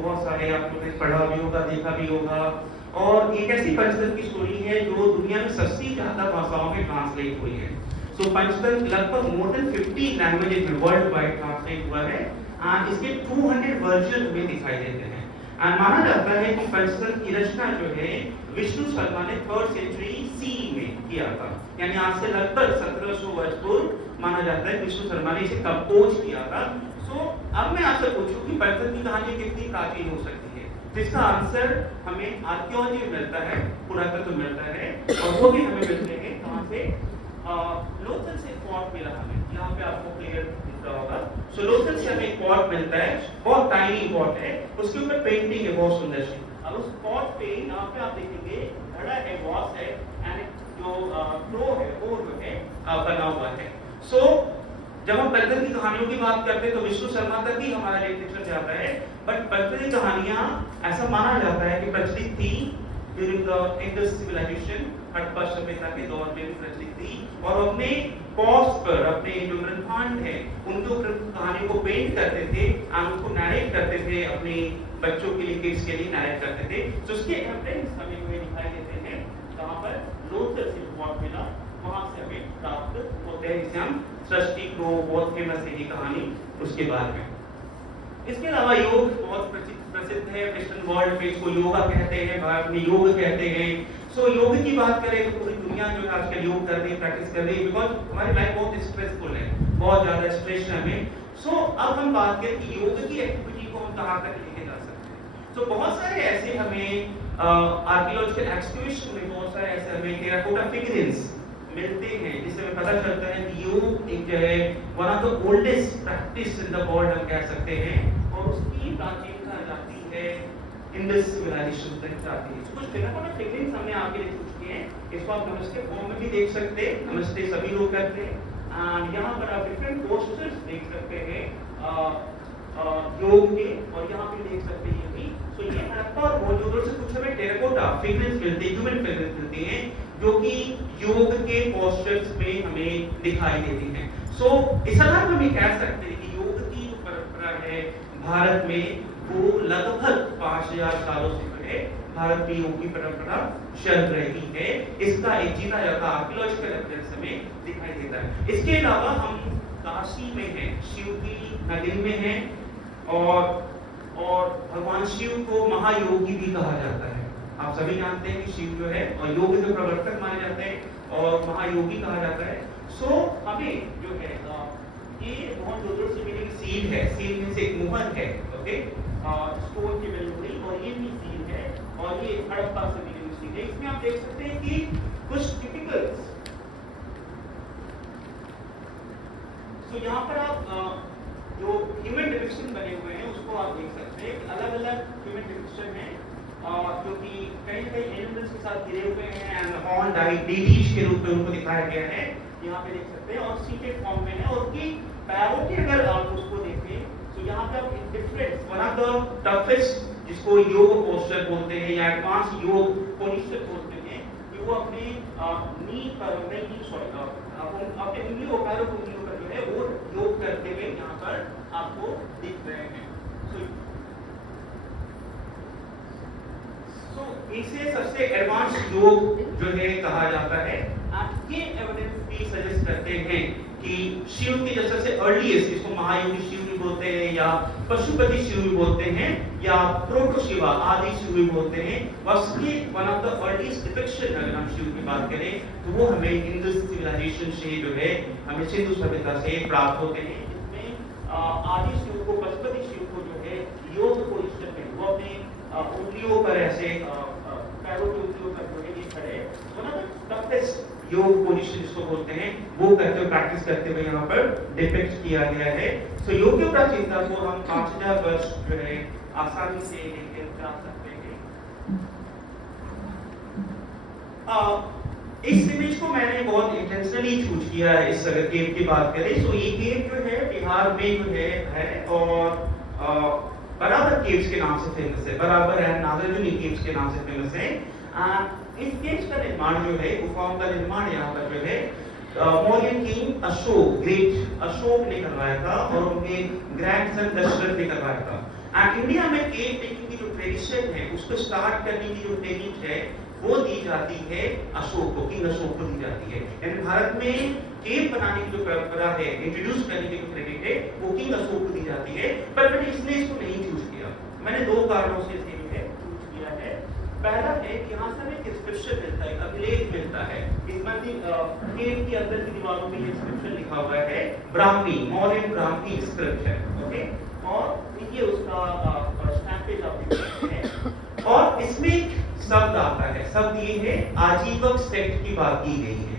बहुत सारे आप लोगों ने पढ़ा भी होगा, देखा भी होगा। और एक ऐसी पंचतंत्र की स्टोरी है जो दुनिया में सबसे ज़्यादा भाषाओं में ट्रांसलेट हुई है। सो पंचतंत्र लगभग मोर देन 50 लैंग्वेजेज में वर्ल्ड वाइड ट्रांसलेट हुआ है। इसके 200 वर्जन हमें दिखाई देते हैं। माना जाता है कि पंचतंत्र की रचना जो है विष्णु शर्मा ने 3rd सेंचुरी सी में किया था, यानी आज से लगभग 1700 वर्ष पूर्व माना जाता है विष्णु शर्मा ने इसे कंपोज किया था। सो अब मैं आपसे पूछूं कि पंचतंत्र की कहानी कितनी प्राचीन हो सकती है, जिसका आंसर हमें आर्कियोलॉजी में मिलता है, पुरातत्व मिलता है, और वो भी हमें मिलते हैं कहाँ से? लोथल से पॉट मिला हमें, यहाँ पे आपको क्लियर दिख रहा होगा। सो लोथल से हमें एक पॉट मिलता है, बहुत टाइनी पॉट है, उसके ऊपर पेंटिंग है बहुत सुंदर सी। अब उस पॉट पे यहाँ पे आप देखेंगे घड़ा है, वॉस है, एंड जो प्रो है वो जो है बना हुआ है। सो जब हम पंचतंत्र की कहानियों की बात करते हैं तो विष्णु शर्मा तक ही हमारा लिटरेचर जाता है, बट पंचतंत्र की कहानियां ऐसा माना जाता है कि प्रचलित थी during the Indus civilisation, Harappa सभ्यता के दौर में भी प्रचलित थी, और अपने पॉट्स पर, अपने जो मृदभांड है उनके ऊपर कहानी को पेंट करते थे और उसको नरेट करते थे, अपने बच्चों के लिए, किड्स के लिए नरेट करते थे। तो उसके एविडेंस हमें दिखाई देते हैं कहाँ पर? लोथल से पॉट मिला, वहां से हमें प्राप्त होते हैं, जिसे हम सृष्टि को, बहुत फेमस है ये कहानी उसके बारे में। इसके अलावा योग बहुत प्रसिद्ध है वेस्टर्न वर्ल्ड में, इसको योगा कहते हैं, भारत में योग कहते हैं। सो योग की बात करें तो पूरी दुनिया जो है आजकल योग कर रही है, प्रैक्टिस कर रही है, बिकॉज हमारी लाइफ बहुत स्ट्रेसफुल है, बहुत ज्यादा स्ट्रेस है हमें। सो अब हम बात करें कि योग की एक्टिविटी को हम कहाँ तक लेके जा सकते हैं। सो बहुत सारे ऐसे हमें आर्कियोलॉजिकल एक्सकैवेशन में बहुत सारे ऐसे हमें टेराकोटा फिगरेंस मिलते हैं, जिससे हमें पता चलता है कि योग एक जो है one of the oldest practice in the world हम कह सकते हैं, और उसकी प्राचीनता जाती है इंडस सिविलाइजेशन तक जाती है। कुछ टेराकोटा फिगरेंस हमने आपके लिए चुके हैं, इसको आप नमस्ते फॉर्म में भी देख सकते हैं, नमस्ते सभी लोग करते हैं, एंड यहाँ पर आप डिफरेंट पोस्टर्स देख सकते हैं योग के, और यहाँ पे देख सकते हैं भी। सो ये हड़प्पा और मोहनजोदड़ो से कुछ हमें टेराकोटा फिगरेंस मिलते हैं, ह्यूमन फिगरेंस मिलती हैं, जो कि योग के पोस्टर्स में हमें दिखाई देती हैं। सो इस आधार पर हम कह सकते हैं कि योग की जो परंपरा है भारत में, वो लगभग 5000 सालों से जो है भारत में योग की परंपरा चल रही है। इसका एक जीता जाता आर्कियोलॉजिकल एविडेंस हमें दिखाई देता है। इसके अलावा हम काशी में हैं, शिव की नगरी में हैं, और भगवान शिव को महायोगी भी कहा जाता है। आप सभी जानते हैं कि शिव जो है और योग के प्रवर्तक माने जाते हैं और महायोगी कहा जाता है। सो हमें जो है ये मोहनजोदड़ो से मिली सील है, सील में से एक मुहर है, ओके, स्टोन की बनी हुई, और ये भी सील है, और ये हड़प्पा से मिली हुई सील है। इसमें आप देख सकते हैं कि कुछ टिपिकल्स, सो यहाँ पर आप जो ह्यूमन डिपिक्शन बने हुए हैं उसको आप देख सकते हैं, अलग अलग ह्यूमन डिपिक्शन है जो कि कई कई एनिमल्स के साथ घिरे हुए हैं, एंड ऑन डाइडीज के रूप में उनको दिखाया गया है, यहाँ पे देख सकते हैं, और सीटेड फॉर्म में है, और उनकी पैरों की अगर आप उसको देखें तो यहाँ पे आप difference, one of the toughest जिसको योग पोस्चर बोलते हैं या एडवांस योग पोस्चर बोलते हैं, कि वो अपने नी पर, अपने उंगलियों, पैरों की उंगलियों पर जो है वो योग करते हुए यहाँ पर आपको दिख रहे हैं। सो इसे सबसे एडवांस योग जो है कहा जाता है। ये एविडेंस भी सजेस्ट करते हैं कि शिव के जो सबसे अर्लीस्ट, जिसको महायोगी शिव भी बोलते हैं या पशुपति शिव भी बोलते हैं या प्रोटो शिवा आदि शिव भी बोलते हैं, उसके one of the earliest depiction अगर हम शिव की बात करें तो वो हमें इंडस सिविलाइजेशन से जो है हमें सिंधु सभ्यता से प्राप्त होते हैं, जिसमें आदि शिव को, पशुपति शिव को जो है योग पोजीशन में वो अपने उंगलियों पर ऐसे पैरों की उंगलियों पर जो है ये खड़े, तो ना टफेस्ट योग पोजीशन जिसको बोलते हैं वो करते हुए, प्रैक्टिस करते हुए यहाँ पर डिपिक्ट किया गया है। सो योग की प्राचीनता को हम 5000 वर्ष जो है आसानी से लेकर जा सकते हैं। इस इमेज को मैंने बहुत इंटेंशनली चूज किया है, इस अगर केव की बात करें। सो ये केव जो है बिहार में जो है और बराबर केव्स के नाम से फेमस है, बराबर है, नागार्जुनी केव्स के नाम से फेमस है। इस केव्स का निर्माण जो है, गुफाओं का निर्माण यहाँ पर जो है मौर्यन किंग अशोक, ग्रेट अशोक ने करवाया था और उनके ग्रैंडसन दशरथ ने करवाया था। एंड इंडिया में केव मेकिंग की जो ट्रेडिशन है उसको स्टार्ट करने की जो टेक्निक है वो दी जाती है अशोक को, किंग अशोक को दी जाती है। यानी भारत में केव बनाने की जो परंपरा है, इंट्रोड्यूस करने की जो क्रेडिट है वो किंग अशोक को दी जाती है। पर मैंने इसलिए इसको नहीं चूज किया, मैंने दो कारणों से इसे जो है चूज किया है। पहला है कि यहाँ से एक इंस्क्रिप्शन मिलता है, अभिलेख मिलता है। इसमें केव के अंदर की दीवारों में इंस्क्रिप्शन लिखा हुआ है ब्राह्मी, मौर्यन ब्राह्मी इंस्क्रिप्शन, ओके। और ये उसका स्टैम्पेज आप देख सकते हैं। और इसमें एक शब्द आता है, शब्द ये है आजीवक सेक्ट की बात की गई है।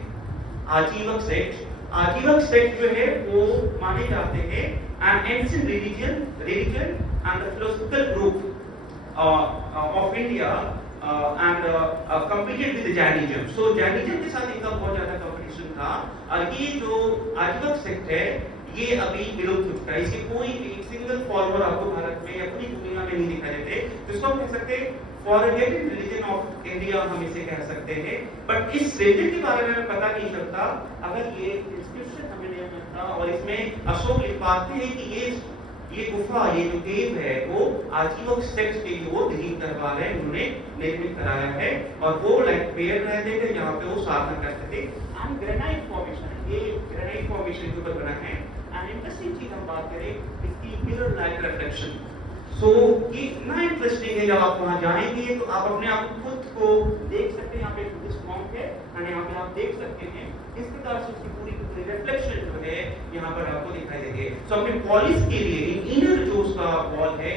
आजीवक सेक्ट, आजीवक सेक्ट जो है वो माने जाते हैं N ancient religion and the philosophical group of India and competed with Jainism. So Jainism के साथ इनका बहुत ज्यादा कंपटीशन था। और ये जो आजीवक सेक्ट है ये अभी विलुप्त हो चुका है। इसके कोई एक सिंगल फॉलोअर आपको भारत में या पूरी दुनिया में नहीं दिखाई देते। तो इसको हम कह सकते हैं फॉरगेटेड रिलीजन ऑफ इंडिया, हम इसे कह सकते हैं। बट इस रिलीजन के बारे में हमें पता नहीं चलता अगर ये इंस्क्रिप्शन हमें नहीं मिलता और इसमें अशोक लिख पाते हैं कि ये गुफा, ये जो केव है वो आजीवक सेक्ट के लिए वो निर्मित करवा रहे हैं, उन्होंने निर्मित कराया है। और वो लाइक पेड़ रहते थे जहाँ पे वो साधना करते थे। एंड ग्रेनाइट फॉर्मेशन, ये ग्रेनाइट फॉर्मेशन के ऊपर बना है। एंड इंटरेस्टिंग चीज हम बात करें इसकी मिरर लाइट रिफ्लेक्शन। सो ये इतना इंटरेस्टिंग है, जब आप वहाँ जाएंगे तो आप अपने आप खुद को देख सकते हैं। यहाँ पे बुद्धिस्ट मॉन्क है एंड यहाँ पे आप देख सकते हैं इस प्रकार से उसकी पूरी रिफ्लेक्शन जो है यहाँ पर आपको दिखाई देगी। सो अपने पॉलिश के लिए इनर जो उसका वॉल है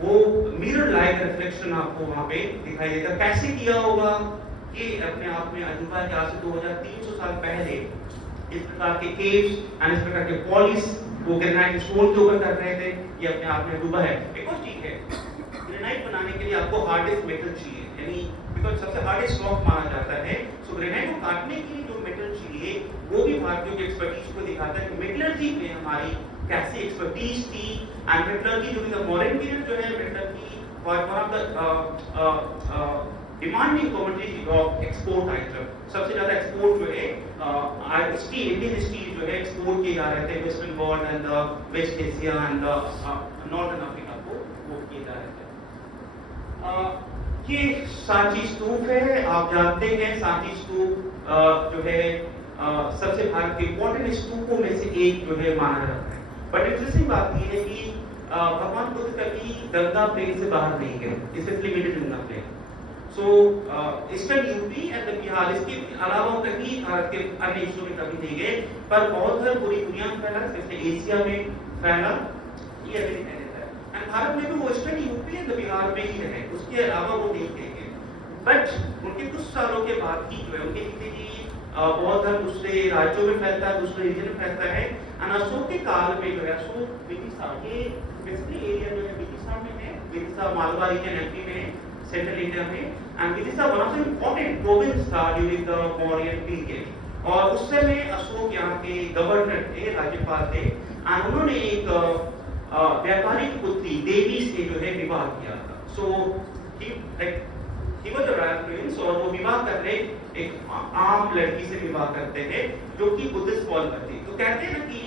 वो मिरर लाइट रिफ्लेक्शन आपको वहाँ पे दिखाई देगा। कैसे किया होगा ये अपने आप में अजूबा है। आज से 2300 साल पहले इस प्रकार के केव्स एंड इस प्रकार के पॉलिश वो ग्रेनाइट स्टोन के ऊपर कर रहे थे, ये अपने आप में अजूबा है। एक और चीज है, ग्रेनाइट बनाने के लिए आपको हार्डेस्ट मेटल चाहिए, यानी बिकॉज सबसे हार्डेस्ट रॉक माना जाता है। सो ग्रेनाइट को काटने के लिए जो मेटल चाहिए वो भी भारतीयों की एक्सपर्टीज को दिखाता है कि मेटलर्जी में हमारी कैसी एक्सपर्टीज थी। एंड मेटलर्जी जो है मॉडर्न पीरियड जो है metallurgy one of the demanding commodity of export item. सबसे ज्यादा एक्सपोर्ट जो है स्टील, इंडियन स्टील जो है एक्सपोर्ट किए जा रहे थे West Bengal and West Asia and northern Africa को वो किए जा रहे थे। ये सांची स्तूप है, आप जानते हैं सांची स्तूप जो है सबसे भारत के इम्पोर्टेंट स्तूपों में से एक जो है माना जाता है। बट इंटरेस्टिंग बात ये है कि भगवान बुद्ध कभी गंगा प्लेन से बाहर नहीं गए, इसे limited Ganga plain. So eastern UP and Bihar, इसके अलावा कहीं भारत के अन्य हिस्सों में कभी नहीं गए। पर बौद्ध धर्म पूरी दुनिया में फैला, जैसे एशिया में फैला, ये अभी नहीं रहता है। एंड भारत में भी वो ईस्टर्न यूपी एंड बिहार में ही रहे, उसके अलावा वो नहीं गए। बट उनके कुछ सालों के बाद ही जो है उनके जितने भी बौद्ध धर्म दूसरे राज्यों में फैलता है, दूसरे रीजन में फैलता है। एंड अशोक के काल में जो है अशोक विदिशा, ये बेसिकली एरिया जो है विदिशा में है, विदिशा मालवा रीजन एमपी में, सेंट्रल इंडिया में। And Vidisha one of the important province था ड्यूरिंग द मौर्यन पीरियड। और उस समय अशोक यहाँ के गवर्नर थे, राज्यपाल थे। एंड उन्होंने एक व्यापारी की पुत्री देवी से जो है विवाह किया था। So he was a royal prince, और वो विवाह करने एक आम लड़की से विवाह करते हैं जो कि बुद्धिस्ट फॉलोअर थी। तो कहते हैं ना कि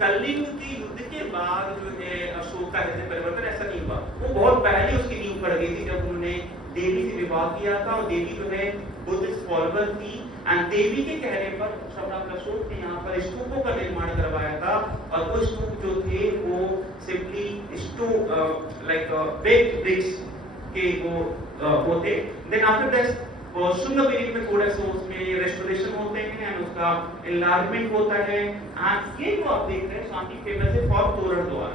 कलिंग के युद्ध के बाद जो है अशोक का हृदय परिवर्तन ऐसा नहीं हुआ, वो बहुत पहले उसकी नींव पड़ गई थी जब उन्होंने देवी से विवाह किया था। और देवी जो है बुद्धिस्ट फॉलोअर थी। एंड देवी के कहने पर सम्राट अशोक ने यहाँ पर स्तूपों का निर्माण करवाया था। और वो स्तूप जो थे वो simply stupa like baked bricks के वो थे। Then after that Shunga period में थोड़ा सा उसमें रेस्टोरेशन होते हैं एंड उसका एनलार्जमेंट होता है। एंड ये जो आप देख रहे हैं सांची फेमस है फॉर तोरण द्वार।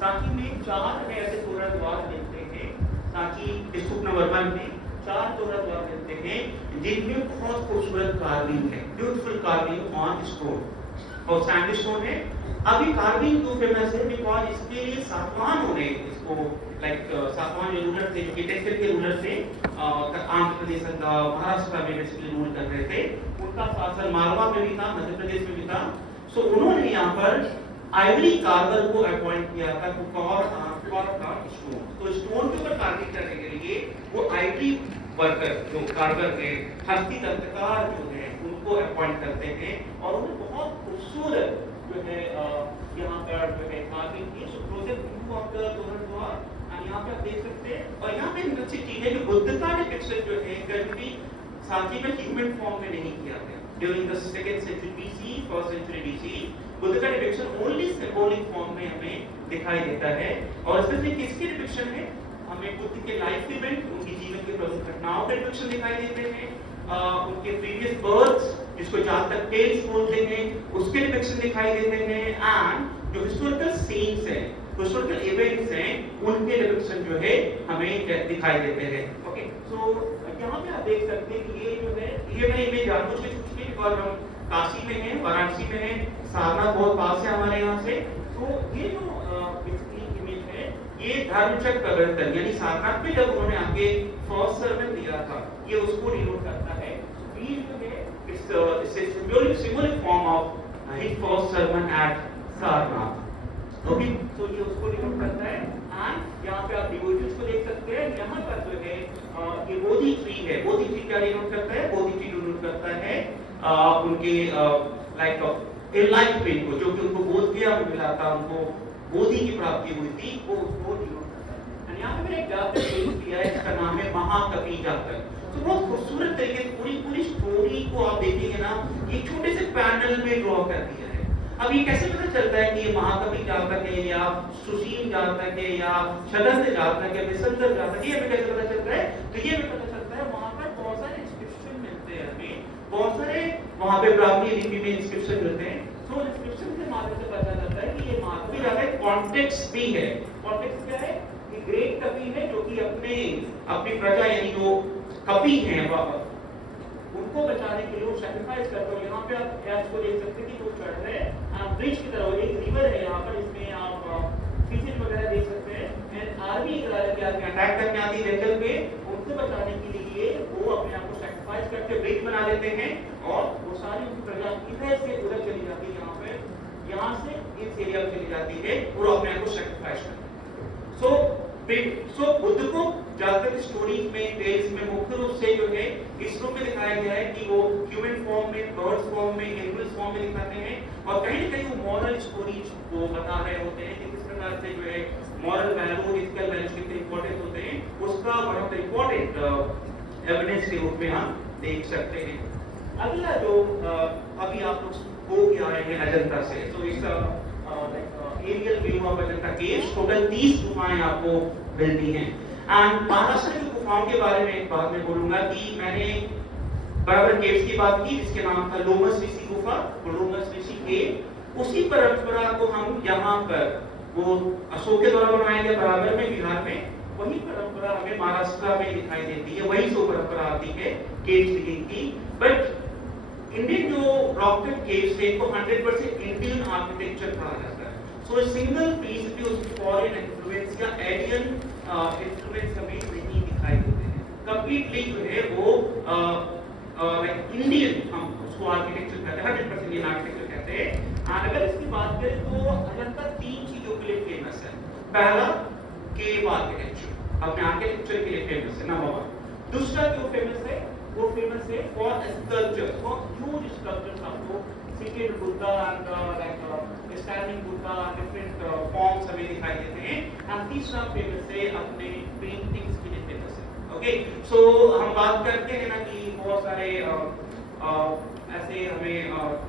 सांची में 4 ऐसे तोरण द्वार मिलते हैं। सांची स्तूप नंबर 1 में 4 तोरण द्वार मिलते हैं जिनमें बहुत खूबसूरत कार्विंग है, ब्यूटीफुल कार्विंग ऑन स्टोन और सैंडस्टोन है। अभी कार्विंग क्यों फेमस है? बिकॉज इसके लिए सातवाहनों ने इसको लाइक सातवाहन जो रूलर थे, जो कि टेक्सटाइल के रूलर थे, आंध्र प्रदेश का महाराष्ट्र में बेसिकली रूल कर रहे थे, उनका शासन मालवा में भी था, मध्य प्रदेश में भी था। सो उन्होंने यहाँ पर आइवरी कार्वर को अपॉइंट किया था स्टोन। तो स्टोन के ऊपर कार्विंग करने के लिए वो आइवरी वर्कर जो कार्वर है, हस्ती तंत्रकार जो है, उनको अपॉइंट करते हैं। और उन्हें बहुत खूबसूरत जो है यहाँ पर जो है कार्विंग की टू ऑफ द लोअर द्वार, और यहाँ पे आप देख सकते हैं। और यहाँ पे इंटरेस्टिंग चीज है कि बुद्ध का डिपिक्शन जो है कभी सांची में ह्यूमन फॉर्म में नहीं किया गया। During the 2nd century BC, 1st century BC, Buddha का डिपिक्शन ओनली सिंबॉलिक फॉर्म में हमें दिखाई देता है। और स्पेशली किसकी डिपिक्शन है, हमें बुद्ध के लाइफ इवेंट, उनकी जीवन के प्रमुख घटनाओं के डिपिक्शन दिखाई देते हैं, उनके प्रीवियस बर्थ्स जिसको जहाँ तक टेल्स बोलते हैं उसके डिपिक्शन दिखाई देते हैं, एंड जो हिस्टोरिकल सीन्स हैं, हिस्टोरिकल इवेंट्स हैं, उनके डिपिक्शन जो है हमें दिखाई देते हैं। ओके, सो यहाँ पे आप देख सकते हैं कि ये जो है, ये मैंने इमेज जानबूझ के चूज की बिकॉज़ हम काशी में हैं, वाराणसी में हैं, सारनाथ बहुत पास है हमारे यहाँ से। तो ये जो बेसिकली इमेज है, ये धर्मचक्र प्रवर्तन यानी सारनाथ में जब उन्होंने आके फर्स्ट सर्मन दिया था, ये उसको डिनोट करता है। ये जो है it's a symbolic form of his first sermon at Sarnath. Okay, तो ये उसको डिनोट करता है। एंड यहाँ पे आप डिवोटीज को देख सकते हैं, यहाँ पर जो है ये बोधि ट्री है। बोधि ट्री क्या डिनोट करता है, बोधि ट्री डिनोट करता है उनके लाइक एनलाइटमेंट को, जो कि उनको बोध ज्ञान मिला था, उनको बोधि की प्राप्ति हुई थी, वो उसको डिनोट करता है। और यहाँ पे मैंने एक जातक पेश किया है, इसका नाम है महाकवि जातक। तो बहुत खूबसूरत तरीके से पूरी स्टोरी को आप देखेंगे ना, एक छोटे से पैनल में ड्रॉ कर दिया है। अब ये कैसे पता चलता है कि ये महाकवि जातक है या सुशील जातक है या छदंत जातक है, विसंतर जातक है, ये हमें कैसे पता चलता है? तो ये हमें पता चलता है, वहाँ पर बहुत सारे इंस्क्रिप्शन मिलते हैं हमें, बहुत सारे वहाँ पे ब्राह्मी लिपि में इंस्क्रिप्शन मिलते हैं। तो इंस्क्रिप्शन के माध्यम से पता चलता है कि ये महाकवि जातक कॉन्टेक्स्ट भी है। कॉन्टेक्स्ट क्या है? कि ग्रेट कवि है जो कि अपनी प्रजा यानी जो कवि हैं उनको बचाने के लिए वो सैक्रिफाइस करते हैं। यहाँ पे आप एप्स को देख सकते हैं कि वो चढ़ रहे हैं ब्रिज की तरफ, एक रिवर है यहाँ पर, इसमें आप फिशिंग वगैरह देख सकते हैं। एंड आर्मी इधर के आके अटैक करने आती है जंगल पे, उनको बचाने के लिए वो अपने आप को सैक्रिफाइस करके ब्रिज बना देते हैं और वो सारी उनकी प्रजा इधर से उधर चली जाती है, यहाँ पे यहाँ से इस एरिया में चली जाती है और अपने आप को सैक्रिफाइस करते हैं। सो बुद्ध को ज्यादातर स्टोरीज में, टेल्स में मुख्य रूप से जो है इस रूप में दिखाया गया है कि वो ह्यूमन फॉर्म में, बर्ड्स फॉर्म में, एनिमल्स फॉर्म में दिखाते हैं, और कहीं ना कहीं वो मॉरल स्टोरीज को बता रहे होते हैं कि किस प्रकार से जो है मॉरल वैल्यू, इथिकल वैल्यूज कितने इंपॉर्टेंट होते हैं, उसका one of the important evidence के रूप में हम देख सकते हैं। अगला जो अभी आप लोग हो के आए हैं अजंता से, तो इस aerial view of Ajanta caves, total 30 गुफाएं आपको मिलती हैं। एंड महाराष्ट्र की गुफाओं के बारे में एक बात मैं बोलूंगा कि मैंने बराबर केव्स की बात की जिसके नाम था लोमस ऋषि गुफा, लोमस ऋषि केव। उसी परंपरा को हम यहाँ पर, वो अशोक के द्वारा बनवाया गया बराबर में बिहार में, वही परंपरा हमें महाराष्ट्र में दिखाई देती है, वही जो परंपरा आती है केव्स डिगिंग की। बट इंडियन जो रॉक कट केव्स है को 100% इंडियन आर्किटेक्चर कहा जाता है। सो सिंगल पीस भी उसकी फॉरेन इन्फ्लुएंस या एलियन इन्फ्लुएंस हमें नहीं दिखाई देते हैं। कंप्लीटली जो है वो लाइक इंडियन हम उसको आर्किटेक्चर कहते हैं, 100% इंडियन आर्किटेक्चर कहते हैं। और अगर इसकी बात करें तो अजंता 3 चीजों के लिए फेमस है। पहला, केव आर्किटेक्चर, अपने आर्किटेक्चर के लिए फेमस है, नंबर 1। दूसरा क्यों फेमस है? वो फेमस है for sculpture, for huge sculptures, आपको seated Buddha and like standing Buddha, different forms हमें दिखाई देते हैं। एंड तीसरा फेमस है अपने पेंटिंग्स के लिए फेमस है। ओके, सो हम बात करते हैं ना कि बहुत सारे ऐसे हमें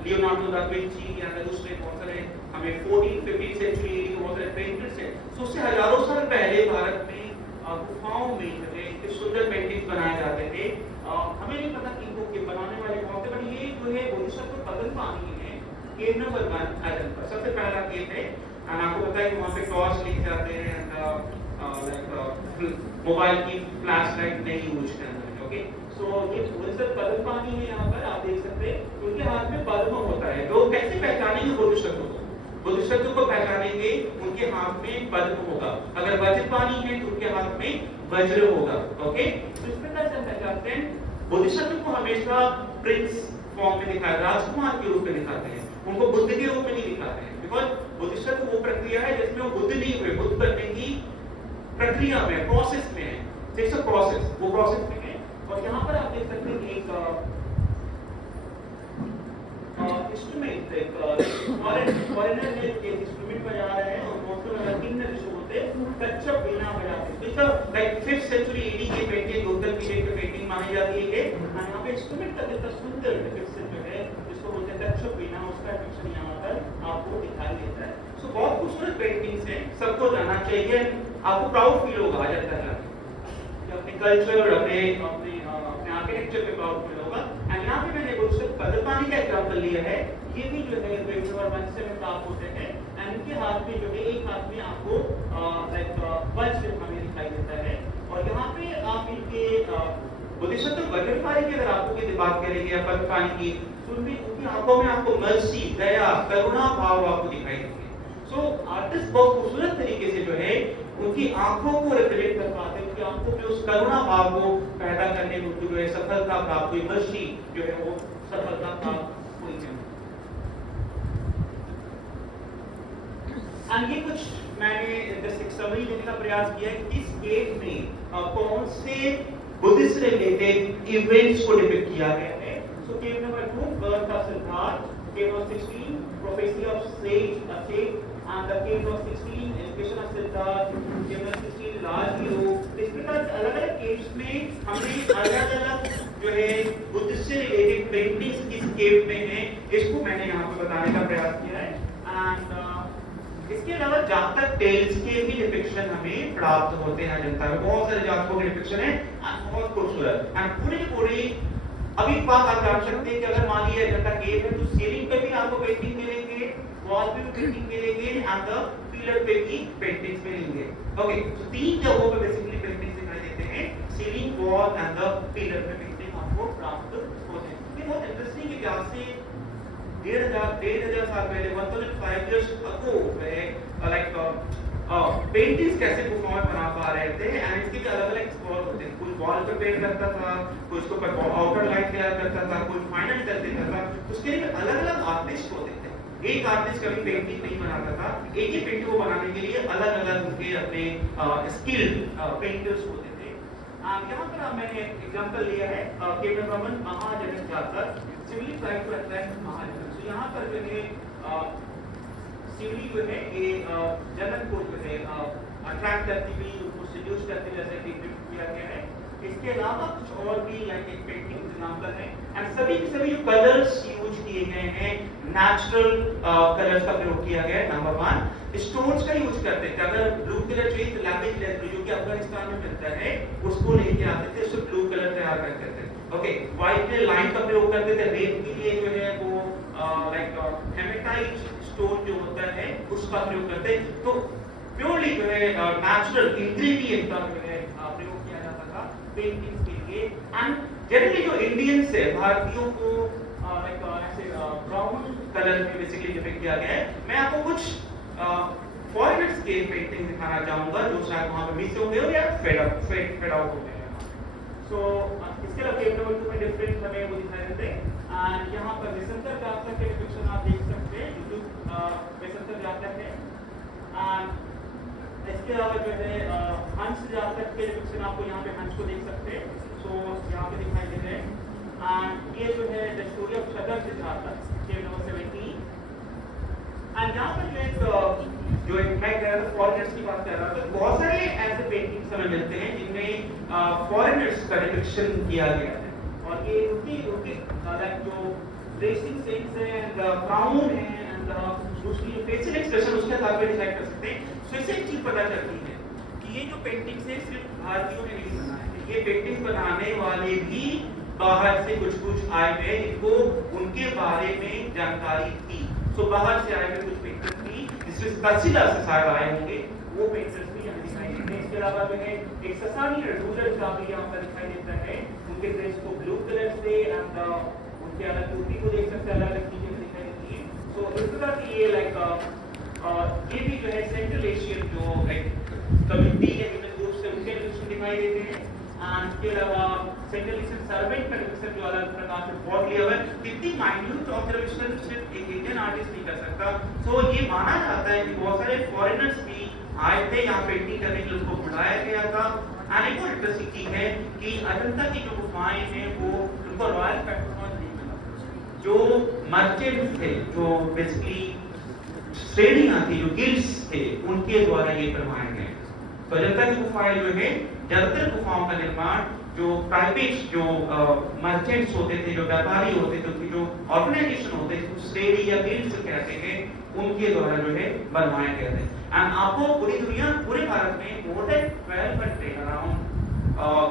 लियोनार्डो दा विंची या दूसरे बहुत सारे हमें 14-15 सेंचुरी के बहुत सारे पेंटर्स हैं। सो उससे हजारों साल पहले भारत में गुफाओं में जो है इतने सुंदर पेंटिंग्स बनाए जाते थे। हमें नहीं पता कि इनको बनाने वाले कौन थे, पर ये जो है बोधिसत्व पद्मपाणि है, केव नंबर 1 अजंता सबसे पहला केव है। आपको पता है कि वहाँ पे टॉर्च लेके जाते हैं, मोबाइल की फ्लैश लाइट नहीं यूज करना है। ओके, सो ये बोधिसत्व पद्मपाणि है, यहाँ पर आप देख सकते हैं उनके हाथ में पद्म होता है। तो कैसे पहचानेंगे बोधिसत्व को? बोधिसत्व को पहचानेंगे उनके हाथ में पद्म होगा, अगर वज्रपाणि है तो उनके हाथ में वज्र होगा। ओके, तो इस प्रकार से हम पहचानते हैं। बोधिसत्व को हमेशा प्रिंस फॉर्म में दिखाया, राजकुमार के रूप में दिखाते हैं, उनको बुद्ध के रूप में नहीं दिखाते हैं, बिकॉज बोधिसत्व वो प्रक्रिया है जिसमें वो बुद्ध नहीं हुए, बुद्ध बनने की प्रक्रिया में, प्रोसेस में है। इट्स अ प्रोसेस, वो प्रोसेस में है। और यहाँ पर आप देख सकते हैं एक इंस्ट्रूमेंट फॉरेनर है जो इंस्ट्रूमेंट बजा रहे हैं और मोस्टली अगर किन्नर जो होते हैं कच्चा वीणा बजाते हैं। तो लाइक 5th सेंचुरी एडी की पेंटिंग लोकल पीरियड की पेंटिंग मानी जाती है। और यहाँ पे इंस्ट्रूमेंट का कितना सुंदर डिपिक्शन जो है जिसको बोलते हैं कच्चा वीणा उसका डिपिक्शन यहाँ पर आपको दिखाई देता है। सो बहुत खूबसूरत पेंटिंग्स हैं, सबको जाना चाहिए, आपको प्राउड फील होगा आ जाता है अपने कल्चर अपने आर्किटेक्चर पे प्राउड फील होगा। एंड यहाँ पे मैंने गुलशन कदरपानी का एग्जांपल लिया है। ये भी जो है पेशेवर वंश से में प्राप्त होते हैं एंड इनके हाथ में जो है एक हाथ में आपको लाइक वंश हमें दिखाई देता है और यहाँ पे आप इनके बोधिसत्व कदरपानी की अगर आपको की बात करेंगे या कदरपानी की तो उनकी आंखों में आपको मर्सी दया करुणा भाव आपको दिखाई देंगे। सो आर्टिस्ट बहुत खूबसूरत तरीके से जो है उनकी आंखों को रिप्रेजेंट कर पाते हैं, उनकी आंखों में उस करुणा भाव को पैदा करने में उनको जो है सफलता प्राप्त हुई, मर्सी जो है वो सफलता प्राप्त हुई है। ये कुछ मैंने जस्ट एक समरी देने का प्रयास किया है कि इस केव में कौन से बुद्धिस्ट रिलेटेड इवेंट्स को डिपिक्ट किया गया है। So cave number 2 birth of Siddhartha, cave number 16 prophecy of sage अशेक and the cave of 16 education of Siddharth, cave of 16 large hero। इस प्रकार से अलग-अलग caves में हमने अलग-अलग जो है बुद्धिस्ट से रिलेटेड पेंटिंग्स इस केव में हैं, इसको मैंने यहाँ पे बताने का प्रयास किया है। एंड इसके अलावा जातक टेल्स के भी डिपिक्शन हमें प्राप्त होते हैं जनता में, बहुत सारे जातकों के डिपिक्शन है बहुत खूबसूरत एंड पूरे अभी बात आप जान सकते हैं कि अगर मान लिया जनता केव है तो सीलिंग पे भी आपको पेंटिंग मिलेंगे, वॉल पे भी पेंटिंग मिलेंगे एंड द पिलर पे भी पेंटिंग्स मिलेंगे। ओके, तो 3 जगहों पे बेसिकली पेंटिंग्स दिखाई देते हैं, ceiling, wall and the pillar पे पेंटिंग आपको प्राप्त होते हैं। ये बहुत इंटरेस्टिंग है कि आज से 1500 साल पहले 1500 years ago लाइक पेंटिंग्स कैसे परफॉर्म बना पा रहे थे एंड इसके भी अलग-अलग एक्सप्लोर होते हैं। कोई वॉल पे पेंट करता था, कोई उसके ऊपर आउटर लाइन तैयार करता था, कोई फाइनल कर देता था, उसके लिए अलग-अलग आर्टिस्ट होते थे। एक आर्टिस्ट कभी पेंटिंग नहीं बनाता था, एक ही पेंटिंग को बनाने के लिए अलग-अलग उनके अपने स्किल पेंटर्स होते थे। यहाँ पर मैंने एक एग्जांपल लिया है केव नंबर 1 महाजनक जातक सिविली ट्राई टू अट्रैक्ट महाजनक। तो यहाँ पर जो है सिविली जो है ये जनक को जो है अट्रैक्ट करती हुई उनको सेड्यूस करते जैसे डिपिक्ट किया गया है। इसके अलावा कुछ और भी लाइक एक पेंटिंग एग्जांपल है एंड सभी के सभी जो कलर्स यूज किए गए हैं नेचुरल कलर्स का प्रयोग किया गया है। नंबर 1 स्टोन्स का यूज करते थे, अगर ब्लू कलर चाहिए तो लैवेंडर लेदर जो कि अफगानिस्तान में मिलता है उसको लेके आते थे, उससे ब्लू कलर तैयार करते थे। ओके, व्हाइट में लाइन का प्रयोग करते थे, रेड के लिए जो है वो लाइक हेमेटाइट स्टोन जो होता है उसका प्रयोग करते हैं। तो प्योरली जो है नेचुरल इंग्रेडिएंट का जो है प्रयोग किया जाता था पेंटिंग्स के लिए। एंड जनरली जो इंडियंस है भारतीयों को लाइक ऐसे ब्राउन कलर में बेसिकली डिपिक्ट किया गया है। मैं आपको कुछ फॉरेनर्स के पेंटिंग दिखाना चाहूंगा जो शायद वहां पे मिस हो गए हो या फेड आउट हो गए हैं। सो इसके अलावा केव नंबर 2 में डिफरेंट हमें वो दिखाई देते हैं एंड यहाँ पर वेसेंतर जातक के डिपिक्शन आप देख सकते हैं, वेसेंतर जातक है। एंड इसके अलावा जो है हंस जातक के डिपिक्शन आपको यहाँ पे हंस को देख सकते हैं, सो यहाँ पे दिखाई दे रहे हैं। एंड ये जो है द स्टोरी ऑफ शदर जातक केव नंबर 17 एंड यहाँ पर जो एक मैं कह रहा था फॉरेनर्स की बात कर रहा था, बहुत सारे ऐसे पेंटिंग्स हमें मिलते हैं जिनमें फॉरेनर्स का डिपिक्शन किया गया है और ये उनकी लाइक जो ड्रेसिंग सेंस है एंड क्राउन है एंड उसकी फेशियल एक्सप्रेशन उसके आधार पर डिसाइड कर सकते हैं। सो इससे एक चीज पता चलती है कि ये जो पेंटिंग्स है सिर्फ भारतीयों ने नहीं बनाए हैं, ये पेंटिंग बनाने वाले भी बाहर से कुछ आए हुए जिनको उनके बारे में जानकारी थी। सो बाहर से आए हुए कुछ पेंटर्स भी जिसमें तहसीला से शायद आए होंगे वो पेंटर्स भी यहाँ दिखाई देते हैं। इसके अलावा जो है एक ससानी रूलर का भी यहाँ पर दिखाई देता है, उनके ड्रेस को ब्लू कलर से एंड उनके अलग टोपी को देख सकते हैं, अलग अलग चीजें दिखाई देती है। सो इस प्रकार की ये लाइक ये भी जो है सेंट्रल एशियन जो लाइक कम्युनिटी है ग्रुप से उनके डिपिक्शन दिखाई देते हैं। एंड इसके अलावा सेंट्रल एशियन सर्वेंट का डिपिक्शन जो अलग प्रकार से बहुत लिया हुआ है, इतनी माइन्यूट ऑब्जर्वेशन सिर्फ एक इंडियन आर्टिस्ट नहीं कर सकता। सो ये माना जाता है कि बहुत सारे फॉरेनर्स भी आए थे यहाँ पेंटिंग करने के लिए, उनको बुलाया गया था। एंड एक और इंटरेस्टिंग चीज है कि अजंता की जो गुफाएं हैं वो उनको रॉयल पैट्रोनज नहीं मिला। जो मर्चेंट्स थे, जो बेसिकली श्रेणियां थी, जो गिल्ड्स थे, उनके द्वारा ये बनवाए गए। तो अजंता की गुफाएं जो है, ज्यादातर गुफाओं का निर्माण जो प्राइवेट जो मर्चेंट्स होते थे, जो व्यापारी होते थे, उनकी जो ऑर्गेनाइजेशन होते थे, श्रेणी या गिल्ड्स कहते हैं, उनके द्वारा जो है बनवाए गए थे। एंड आपको पूरी दुनिया, पूरे भारत में more than 1200 around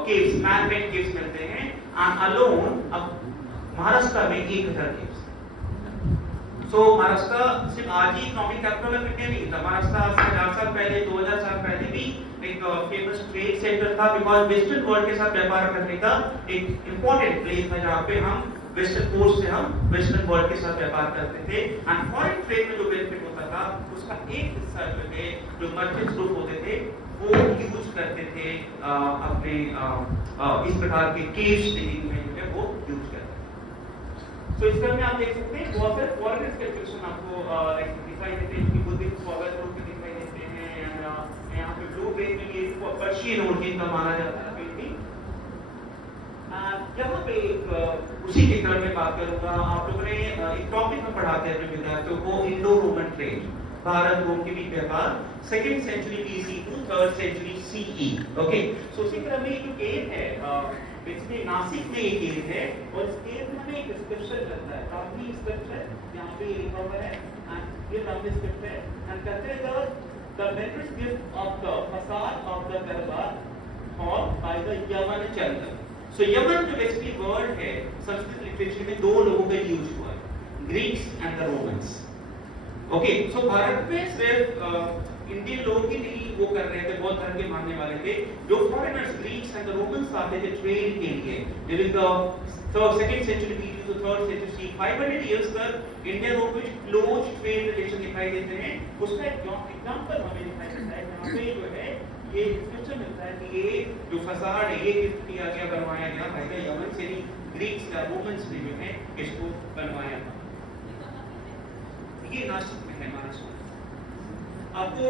caves, man-made caves मिलते हैं। एंड अलोन अब महाराष्ट्र में 1000 केव्स। सो महाराष्ट्र सिर्फ आज ही इकोनॉमिक कैपिटल ऑफ इंडिया नहीं था, महाराष्ट्र आज से 1000 साल पहले, 2000 साल पहले भी एक फेमस ट्रेड सेंटर था, बिकॉज वेस्टर्न वर्ल्ड के साथ व्यापार करने का एक इंपॉर्टेंट प्लेस था, जहाँ पे हम वेस्टर्न कोर्स से हम वेस्टर्न वर्ल्ड के साथ व्यापार करते थे। एंड फॉरेन ट्रेड में जो बेनिफिट होता था, उसका एक हिस्सा जो है, जो मर्चेंट्स ग्रुप होते थे, वो यूज करते थे अपने इस प्रकार के केव्स डिगिंग में जो है वो यूज करते थे। सो इसका में आप देख सकते हैं बहुत सारे फॉरेन इंस्क्रिप्शन आपको दिखाई देते हैं, जो बुद्धिस्ट फॉलोअर्स रूप में दिखाई देते हैं। एंड यहाँ पे ब्लू ग्रे में ये पर्शियन ओरिजिन का माना जाता है पेंटिंग। यहाँ पे उसी के क्रम में बात करूंगा। आप लोगों ने एक टॉपिक में पढ़ाते हैं अपने विद्यार्थियों को, Indo Roman trade, Bharat Rome के बीच व्यापार, 2nd century BC to 3rd century CE। Okay, so उसी क्रम में जो केव है, बेसिकली नासिक में ये केव है, और इस केव में हमें एक डिस्क्रिप्शन मिलता है, काफी स्क्रिप्ट है, यहाँ पे लिखा हुआ है, एंड ये लंबी स्क्रिप्ट है। एंड कहते हैं the vendors gift of the facade of the दरबार hall by the यवन चंद्र। सो यवन जो बेसिकली वर्ड है, संस्कृत लिटरेचर में दो लोगों का यूज हुआ है, Greeks and the Romans. Okay, so Bharat में सिर्फ इंडियन लोग ही नहीं वो कर रहे थे, बौद्ध धर्म के मानने वाले थे, जो foreigners Greeks and the Romans आते थे ट्रेड के लिए during the 2nd century BC to 3rd century 500 years तक इंडिया रोम में क्लोज ट्रेड रिलेशन दिखाई देते हैं। उसका एक एग्जांपल हमें दिखाई देता है, यहाँ पे जो है ये डिस्क्रिप्शन मिलता है कि ये जो फसाड है, ये गिफ्ट किया गया, बनवाया गया भाई यमन से, ग्रीक्स या रोमन्स ने जो है इसको बनवाया था। ये नासिक में है महाराष्ट्र। आपको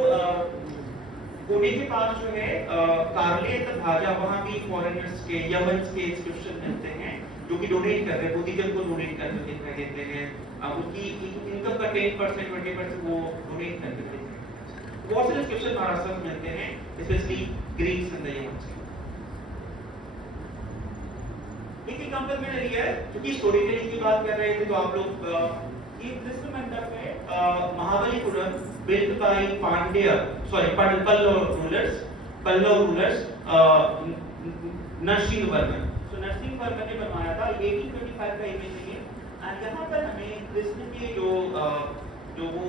पुणे के पास जो है कार्ले भाजा, वहां भी फॉरेनर्स के, यमन्स के इंस्क्रिप्शन मिलते हैं, जो कि डोनेट कर रहे हैं, बुद्धिज्म को डोनेट करते दिखाई देते हैं। उनकी इनकम का 10% 20% वो डोनेट करते थे। बहुत सारे इंस्क्रिप्शन महाराष्ट्र में मिलते हैं, स्पेशली ग्रीक्स एंड द यमन्स। एक एग्जांपल मैंने लिया है, क्योंकि स्टोरी टेलिंग की बात कर रहे थे, तो आप लोग this मंडप है Mahabalipuram, built by Pallava rulers Narasimhavarman. So Narasimhavarman ने बनवाया था, 1825 का इमेज है। एंड यहाँ पर हमें कृष्ण के जो वो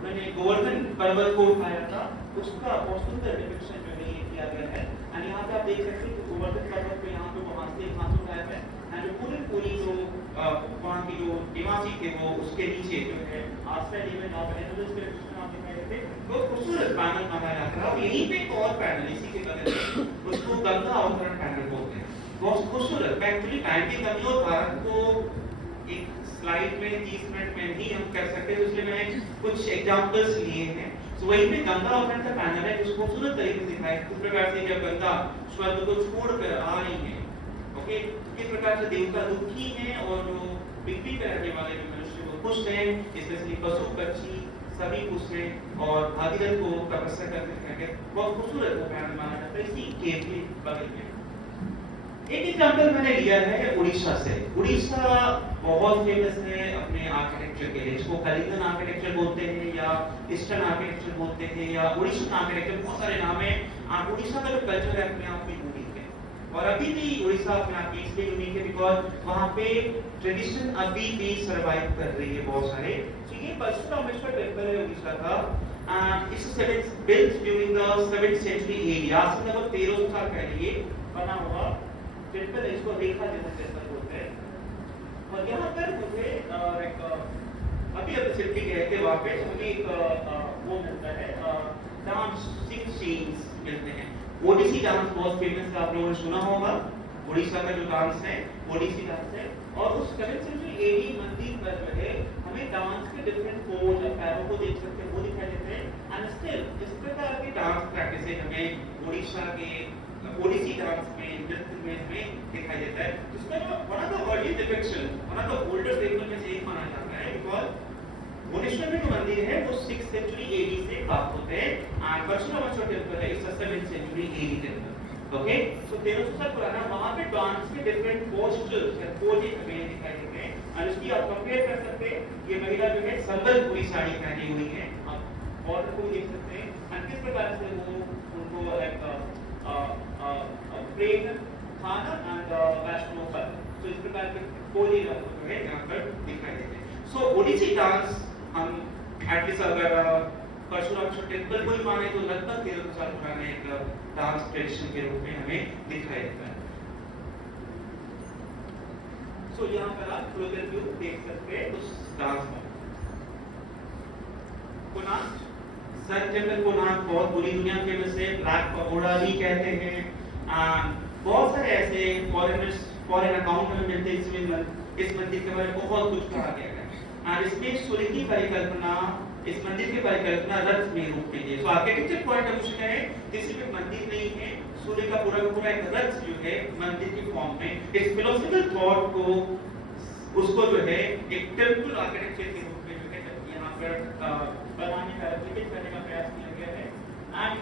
उन्होंने गोवर्धन पर्वत को उठाया था, उसका बहुत सुंदर डिपिक्शन जो है ये किया गया है। एंड यहाँ पे आप देख सकते हैं कि गोवर्धन पर्वत को यहाँ पे वहाँ से हाथ उठाया है, एंड जो पूरी जो वहाँ की जो निवासी थे, वो उसके नीचे जो है आश्रय लेवल आप दिखाई देते, तो खूबसूरत पैनल माना जाता है। और यहीं पे एक और पैनल इसी के बगल में, उसको गंगा अवतरण पैनल बोलते हैं, बहुत खूबसूरत। एक्चुअली टाइम की कमी और भारत को एक स्लाइड में 30 मिनट में नहीं हम कर सकते, तो इसलिए मैंने कुछ एग्जांपल्स लिए हैं। तो वहीं पे गंगा अवतरण का पैनल है, जो खूबसूरत तरीके से दिखाया है, किस प्रकार से जब गंगा स्वर्ग को छोड़कर आ रही है, ओके, किस प्रकार से देवता दुखी हैं और जो पृथ्वी पर रहने वाले जो मनुष्य वो खुश हैं, स्पेशली पशु पक्षी सभी खुश हैं, और भागीरथ को तपस्या करते हैं। बहुत खूबसूरत वो पैनल माना जाता है इसी केव के बगल में। एक एग्जांपल मैंने लिया है उड़ीसा से। उड़ीसा बहुत फेमस है अपने आर्किटेक्चर के लिए, इसको कलिंगन आर्किटेक्चर बोलते हैं, या ईस्टर्न आर्किटेक्चर बोलते हैं, या उड़ीसा आर्किटेक्चर, बहुत सारे नाम हैं। उड़ीसा का जो कल्चर है अपने आप में यूनिक है, और अभी भी उड़ीसा अपने आप में इसलिए यूनिक है बिकॉज वहाँ पे ट्रेडिशन अभी भी सर्वाइव कर रही है बहुत सारे। तो ये परशुरामेश्वर टेम्पल है उड़ीसा का, it's built during the 7th century AD, आज से लगभग 1300 साल पहले ये बना हुआ टेम्पल है, इसको रेखा जैसा टेम्पल बोलते हैं। और यहाँ पर मुझे अभी सिद्धि गए थे, वहाँ पे मुझे एक वो मिलता है, डांसिंग सीन्स मिलते हैं। ओडिसी डांस बहुत फेमस है, आप लोगों ने सुना होगा। उड़ीसा का जो डांस है ओडिसी डांस है, और उस 7th सेंचुरी AD मंदिर पर जो है हमें डांस के डिफरेंट पोज और पैरों को देख सकते हैं, वो दिखाई देते हैं। एंड स्टिल इस प्रकार की डांस प्रैक्टिसेस हमें उड़ीसा के ओडिसी डांस में, नृत्य में हमें दिखाई देता है। जिसका जो one of the early depiction, one of the oldest temple में से एक माना जाता है, बिकॉज भुवनेश्वर में जो मंदिर है वो 6th सेंचुरी एडी से प्राप्त होते हैं। एंड परशुरामेश्वर टेम्पल है, it's a 7th century AD temple. Okay, so 1300 साल पुराना, वहां पे डांस के डिफरेंट पोस्टर्स या पोजेज हमें दिखाई देते हैं। और इसकी आप कंपेयर कर सकते हैं, ये महिला जो है संबलपुरी साड़ी पहनी हुई है, आप और को देख सकते हैं, और किस प्रकार से वो उनको लाइक प्रेम था ना एंड वैष्णव पर, तो इस प्रकार के पोजेज आपको जो है यहाँ पर दिखाई देते हैं। सो ओडिसी डांस हम एटलीस्ट अगर परशुरामेश्वर टेम्पल को ही माने तो लगभग 1300 साल पुराने एक डांस ट्रेडिशन के रूप में हमें दिखाई देता है। सो यहाँ पर आप क्लोजर व्यू देख सकते हैं उस डांस में। कोणार्क सन टेम्पल, कोणार्क बहुत पूरी दुनिया में फेमस है, ब्लैक पगोडा भी कहते हैं। बहुत सारे ऐसे फॉरेन अकाउंट में मिलते हैं, इसमें इस मंदिर के बारे में बहुत कुछ कहा गया है। और इसमें सूर्य की परिकल्पना, इस मंदिर की परिकल्पना रथ में रूप में है। So architecture point of view से है, किसी भी मंदिर नहीं है, सूर्य का पूरा एक रथ जो है मंदिर की फॉर्म में, इस फिलोसॉफिकल थॉट को उसको जो है एक टेम्पल आर्किटेक्चर के रूप में जो है यहाँ पर बनाने का, रिप्लिकेट करने का प्रयास किया गया है। एंड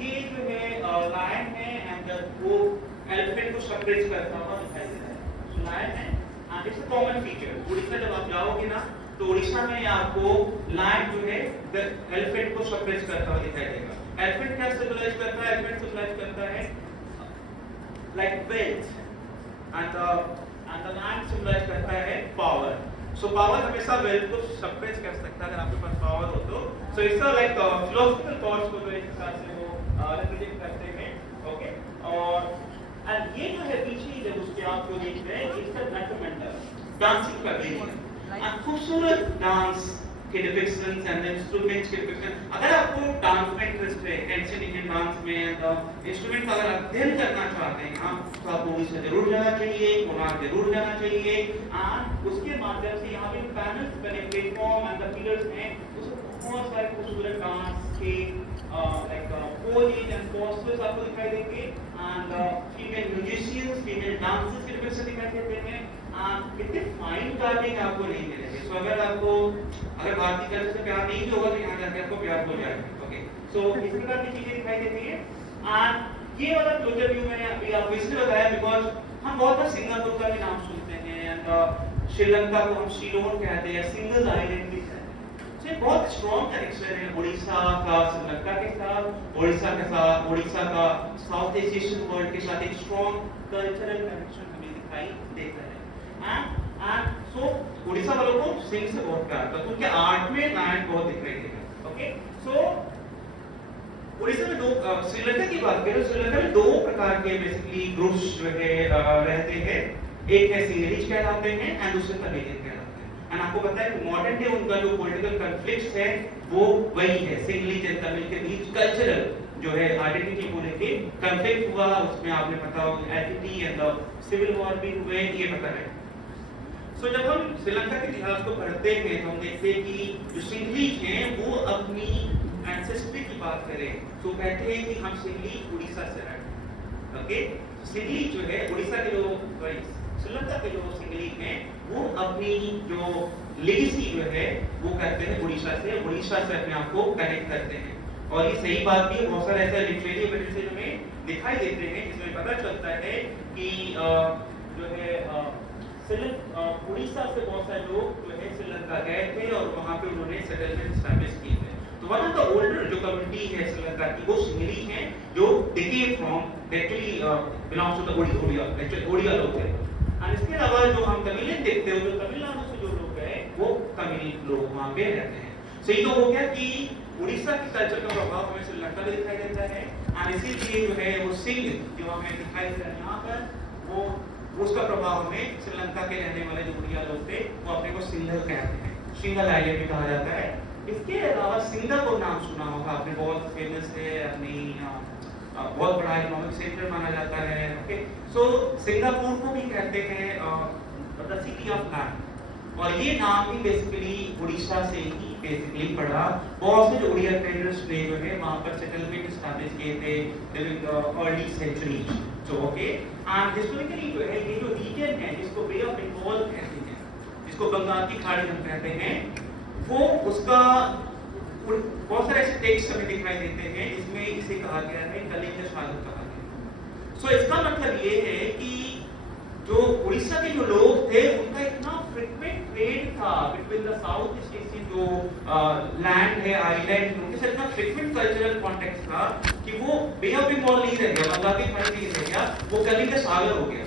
ये जो है लायन है एंड वो एलिफेंट को सेपरेट करता हुआ दिखाई दे रहा है। सो लायन है and it's a common feature. Orissa जब आप जाओगे ना तो उड़ीसा में आपको लायन जो है एलिफेंट को सेपरेट करता हुआ दिखाई देगा। एलिफेंट क्या सिंबलाइज करता है? एलिफेंट सिंबलाइज करता है like wealth and the lion symbolise करता है पावर। सो पावर हमेशा वेल्थ को सप्रेस कर सकता है अगर आपके पास पावर हो तो। So it's like philosophical thoughts को जो एक हिसाब से वो रिप्रेजेंट करते हैं। ओके, और एंड ये जो है पीछे जब उसके आप जो देख रहे हैं, इसका डॉक्यूमेंटल डांसिंग का वीडियो, खूबसूरत डांस के डिपिक्शंस एंड इंस्ट्रूमेंट्स के डिपिक्शन। अगर आपको डांस में इंटरेस्ट है, एंशिएंट इंडियन डांस में इंस्ट्रूमेंट का अगर अध्ययन करना चाहते हैं आप, तो आपको उड़ीसा जरूर जाना चाहिए, कोणार्क जरूर जाना चाहिए। और उसके माध्यम से यहाँ पे पैनल्स बने, प्लेटफॉर्म एंड द पिलर्स हैं, उसमें बहुत सारे खूबसूरत डांस के लाइक पोजेज एंड पोस्टर्स आपको दिखाई देंगे and female musicians, female dancers के डिपिक्शन दिखाई देते हैं। इतने फाइन कार्विंग आपको नहीं मिलेंगे। सो अगर आपको भारतीय कल्चर से प्यार नहीं भी होगा तो यहाँ जाकर आपको प्यार हो जाएगा। ओके, सो इस प्रकार की चीजें दिखाई देती है। एंड ये वाला क्लोजर व्यू मैंने अभी आपको इसलिए बताया बिकॉज हम बहुत बार सिंगापुर का भी नाम सुनते हैं एंड श्रीलंका को हम शिलोन कहते हैं, सिंगल आइलैंड भी कहते हैं। सो बहुत स्ट्रॉन्ग कनेक्शन है उड़ीसा का श्रीलंका के साथ, उड़ीसा का साउथ एशियन वर्ल्ड के साथ एक स्ट्रॉन्ग कल्चरल कनेक्शन हमें दिखाई देता है। एंड सो उड़ीसा वालों को सिंह से बहुत प्यार था, उनके आर्ट में लायन बहुत दिख रही थी। ओके, सो उड़ीसा में दो, श्रीलंका की बात करें, श्रीलंका में दो प्रकार के बेसिकली ग्रुप्स जो है रहते हैं। एक है सिंगलीज कहलाते हैं एंड दूसरे तमिलियन कहलाते हैं। एंड आपको पता है कि मॉडर्न डे उनका जो पॉलिटिकल कॉन्फ्लिक्ट्स है वो वही है, सिंगलीज एंड तमिल के बीच कल्चरल जो है आइडेंटिटी को लेके कॉन्फ्लिक्ट हुआ। उसमें आपने पता हो एंटिटी एंड सिविल वॉर भी हुए, ये पता है। सो जब हम श्रीलंका के इतिहास को पढ़ते हैं तो हम देखते हैं कि जो सिंगलीज हैं वो अपनी एंसेस्ट्री की बात करें तो कहते हैं कि हम सिंगलीज उड़ीसा से हैं। ओके, सिंगलीज जो है उड़ीसा के जो श्रीलंका के जो सिंगलीज हैं वो अपनी जो लेगेसी जो है वो कहते हैं उड़ीसा से अपने आप को कनेक्ट करते हैं। और ये सही बात भी है, बहुत सारे ऐसे लिटरेरी एविडेंसेस हमें दिखाई देते हैं जिसमें पता चलता है कि जो है उड़ीसा से बहुत सारे लोग जो है श्रीलंका गए थे और वहाँ पे उन्होंने सेटलमेंट एस्टैब्लिश किए थे। तो वन ऑफ द ओल्डर जो कम्युनिटी है श्रीलंका की वो सिंगली है, जो they came from actually belongs to the Odia, actually Odia लोग थे। और इसके अलावा जो हम तमिलियन देखते हो, जो तमिलनाडु से जो लोग गए वो तमिल लोग वहाँ पे रहते हैं। सही तो हो गया कि उड़ीसा की कल्चर का प्रभाव हमें श्रीलंका में दिखाई देता है और इसीलिए जो है वो सिंह जो हमें दिखाई दे रहा है यहाँ पर, वो उसका प्रभाव हमें श्रीलंका के रहने वाले जो उड़िया लोग थे वो अपने को सिंगल कहते हैं, सिंगल आइलैंड भी कहा जाता है। इसके अलावा सिंगापुर नाम सुना होगा आपने, बहुत फेमस है, अपनी बहुत बड़ा इकोनॉमिक सेंटर माना जाता है। ओके, सो सिंगापुर को भी कहते हैं द सिटी ऑफ लैंड, और ये नाम भी बेसिकली उड़ीसा से ही बेसिकली पढ़ा। बहुत से जो उड़िया ट्रेडर्स ने जो है वहाँ पर सेटलमेंट एस्टैब्लिश किए थे during early century. So okay, and historically जो है ये जो रीजन है जिसको बे ऑफ बंगाल कहते हैं, जिसको बंगाल की खाड़ी हम कहते हैं, वो उसका बहुत सारे ऐसे टेक्स्ट हमें दिखाई देते हैं जिसमें इसे कहा गया है कलिंग सागर कहा गया। सो इसका मतलब ये है कि जो उड़ीसा के जो लोग थे उनका इतना फ्रीक्वेंट ट्रेड था between the south east Asian जो लैंड है आइलैंड, उनके साथ इतना फ्रीक्वेंट कल्चरल कॉन्टेक्ट था कि वो बे ऑफ बंगाल नहीं रह गया, बंगाल की खाड़ी नहीं रह गया, वो कलिंग सागर हो गया।